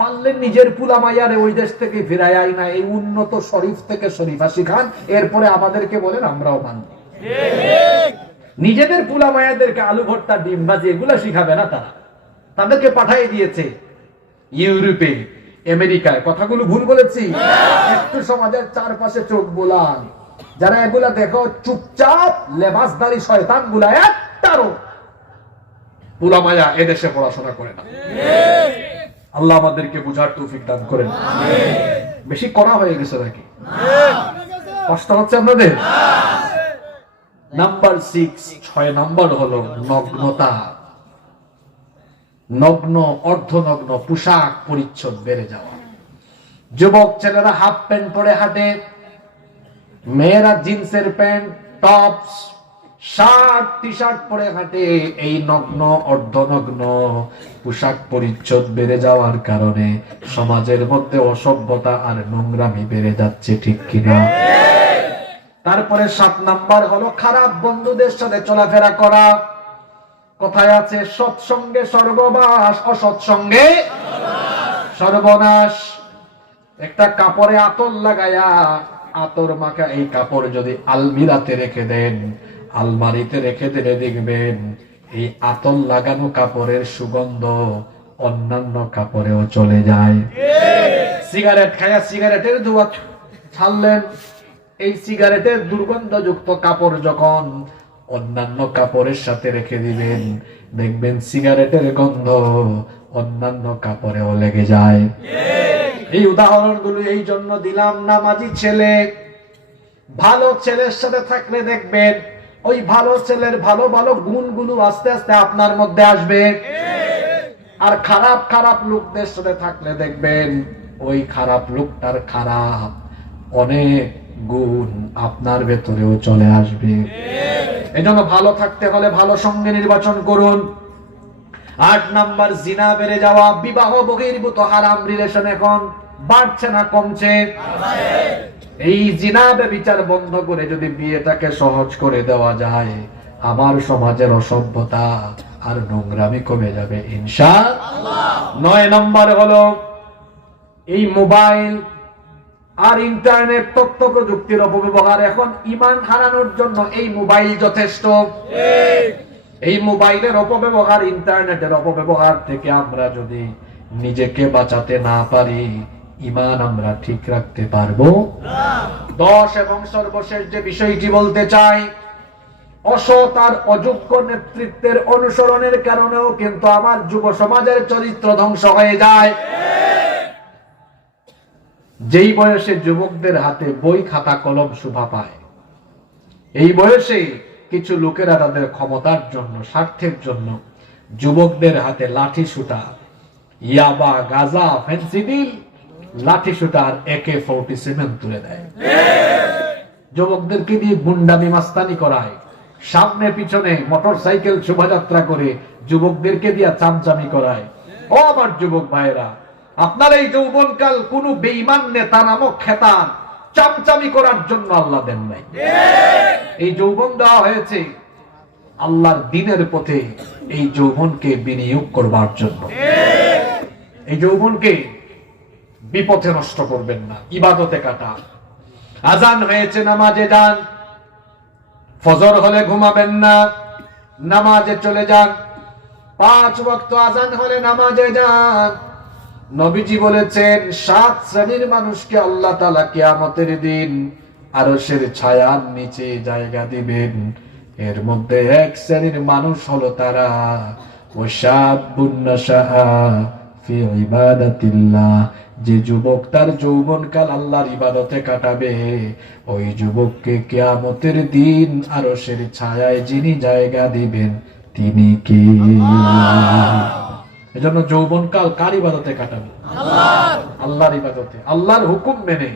পারলেন নিজের পুলা মাইয়ারে ওই দেশ থেকে ফিরাই আই না, এই উন্নত শরীফ থেকে শরীফা শিখান, এরপরে আমাদেরকে বলেন আমরাও মানব। নিজেদের পুলা মায়াদেরকে আলু ভর্তা, ডিম ভাজি এগুলা শিখাবে না তারা, তাদেরকে পাঠিয়ে দিয়েছে ইউরোপে, আমেরিকায়। কথাগুলো ভুল বলেছি? একটু সমাজের চারপাশে চোখ বোলান, যারা এগুলা দেখো চুপচাপ লেবাসদারি শয়তান গুলা একটারও পুলা মায়া এদেশে পড়াশোনা করে না। আল্লাহ আমাদেরকে বুঝার তৌফিক দান করেন। বেশি করা হয়ে গেছে নাকি? কষ্ট হচ্ছে আপনাদের? নাম্বার 6, 6 নাম্বার হলো নগ্নতা। নগ্ন, অর্ধনগ্ন পোশাক পরিচ্ছদ বেড়ে যাওয়া। যুবক ছেলেরা হাফ প্যান্ট পরে হাঁটে, মেয়েরা জিন্সের pant, tops, shirt, T shirt পরে হাঁটে। এই নগ্ন, অর্ধনগ্ন পোশাক পরিচ্ছদ বেড়ে যাওয়ার কারণে সমাজের মধ্যে অসভ্যতা আর নোংরামি বেড়ে যাচ্ছে, ঠিক কিনা? তারপরে 7 নাম্বার হলো খারাপ বন্ধুদের সাথে চলাফেরা করা। কথায় আছে সৎসঙ্গে স্বর্গবাস, অসৎসঙ্গে সর্বনাশ। একটা কাপড়ে আতর লাগায়া, আতর মাখা এই কাপড় যদি আলমিরাতে রেখে দেন, আলমারিতে রেখে দিলে দেখবেন এই আতর লাগানো কাপড়ের সুগন্ধ অন্যান্য কাপড়েও চলে যায়। সিগারেট খায়া সিগারেটের ধোঁয়া ছাড়লেন, এই সিগারেটের দুর্গন্ধযুক্ত কাপড় যখন অন্যান্য কাপড়ের সাথে রেখে দিবেন, দেখবেন সিগারেটের গন্ধ অন্যান্য কাপড়েও লেগে যায়। এই উদাহরণগুলো এই জন্য দিলাম, নামাজি ছেলে ভালো ছেলের সাথে থাকলে দেখবেন ওই ভালো ছেলের ভালো ভালো গুণগুলো আস্তে আস্তে আপনার মধ্যে আসবে। আর খারাপ খারাপ লোকদের সাথে থাকলে দেখবেন ওই খারাপ লোকটার খারাপ অনেক গুণ আপনার ভেতরেও চলে আসবে। এজন্য ভালো থাকতে হলে ভালো সঙ্গে নির্বাচন করুন। 8 নাম্বার জিনা বেড়ে যাওয়া, বিবাহ বহির্ভূত হারাম রিলেশন এখন বাড়ছে না কমছে? এই জিনা ব্যভিচার বন্ধ করে যদি বিয়েটাকে সহজ করে দেওয়া যায়, আমার সমাজের অসভ্যতা আর নোংরামি কমে যাবে ইনশাআল্লাহ। 9 নাম্বার হলো এই মোবাইল আর ইন্টারনেট, তথ্য প্রযুক্তির অপব্যবহার। এখন ঈমান হারানোর জন্য এই মোবাইল যথেষ্ট। এই মোবাইলের অপব্যবহার, ইন্টারনেটের অপব্যবহার থেকে আমরা যদি নিজেকে বাঁচাতে না পারি, ঈমান আমরা ঠিক রাখতে পারবো না। 10 এবং সর্বশেষ যে বিষয়টি বলতে চাই, অসৎ আর অযোগ্য নেতৃত্বের অনুসরণের কারণেও কিন্তু আমার যুব সমাজের চরিত্র ধ্বংস হয়ে যায়। যেই বয়সে যুবকদের হাতে বই খাতা কলম শোভা পায়, এই বয়সে কিছু লোকেরা তাদের ক্ষমতার জন্য, স্বার্থের জন্য যুবকদের হাতে লাঠি সুটা, ইয়াবা, গাঁজা, ফেন্সিডিল, লাঠি সুটা আর AK-47 তুলে দেয়। যুবকদেরকে দিয়ে গুন্ডামি মাস্তানি করায়, সামনে পিছনে মোটরসাইকেল শোভাযাত্রা করে যুবকদেরকে দিয়ে চামচামি করায়। ও আমার যুবক ভাইরা, আপনার এই যৌবনকাল কোন বেঈমান নেতা নামক খেতান চামচামি করার জন্য আল্লাহ দেন নাই। এই যৌবন দেওয়া হয়েছে আল্লাহর দ্বীনের পথে এই যৌবনকে বিনিয়োগ করবার জন্য। এই যৌবনকে বিপথে নষ্ট করবেন না, ইবাদতে কাটান। আজান হয়েছে, নামাজে যান। ফজর হলে ঘুমাবেন না, নামাজে চলে যান। 5 ওয়াক্ত আজান হলে নামাজে যান। নবীজি বলেছেন 7 শ্রেণীর মানুষকে আল্লাহ তাআলা কিয়ামতের দিন আরশের ছায়ার নিচে জায়গা দিবেন। এর মধ্যে 1 শ্রেণীর মানুষ হলো তারা ওয়াশাবুন নাশাআ ফি ইবাদাতিল্লাহ, যে যুবক তার যৌবনকাল আল্লাহর ইবাদতে কাটাবে, ওই যুবককে কিয়ামতের দিন আরশের ছায়ায় যিনি জায়গা দিবেন তিনি কে? এজন্য যৌবনকাল কার ইবাদতে কাটাবো? আল্লাহর ইবাদতে, আল্লাহর হুকুম মেনে,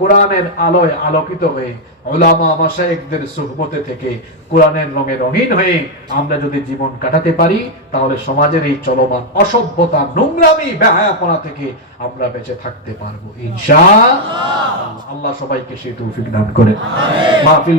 কোরআনের আলোয় আলোকিত হয়ে, উলামা মাশায়েখদের সুহবতে থেকে, কোরআনের রঙে রঙিন হয়ে আমরা যদি জীবন কাটাতে পারি, তাহলে সমাজের এই চলমান অসভ্যতা, নোংরামি, বেহায়াপনা থেকে আমরা বেঁচে থাকতে পারবো ইনশাআল্লাহ। আল্লাহ সবাইকে সেই তৌফিক দান করেন। মাহফিল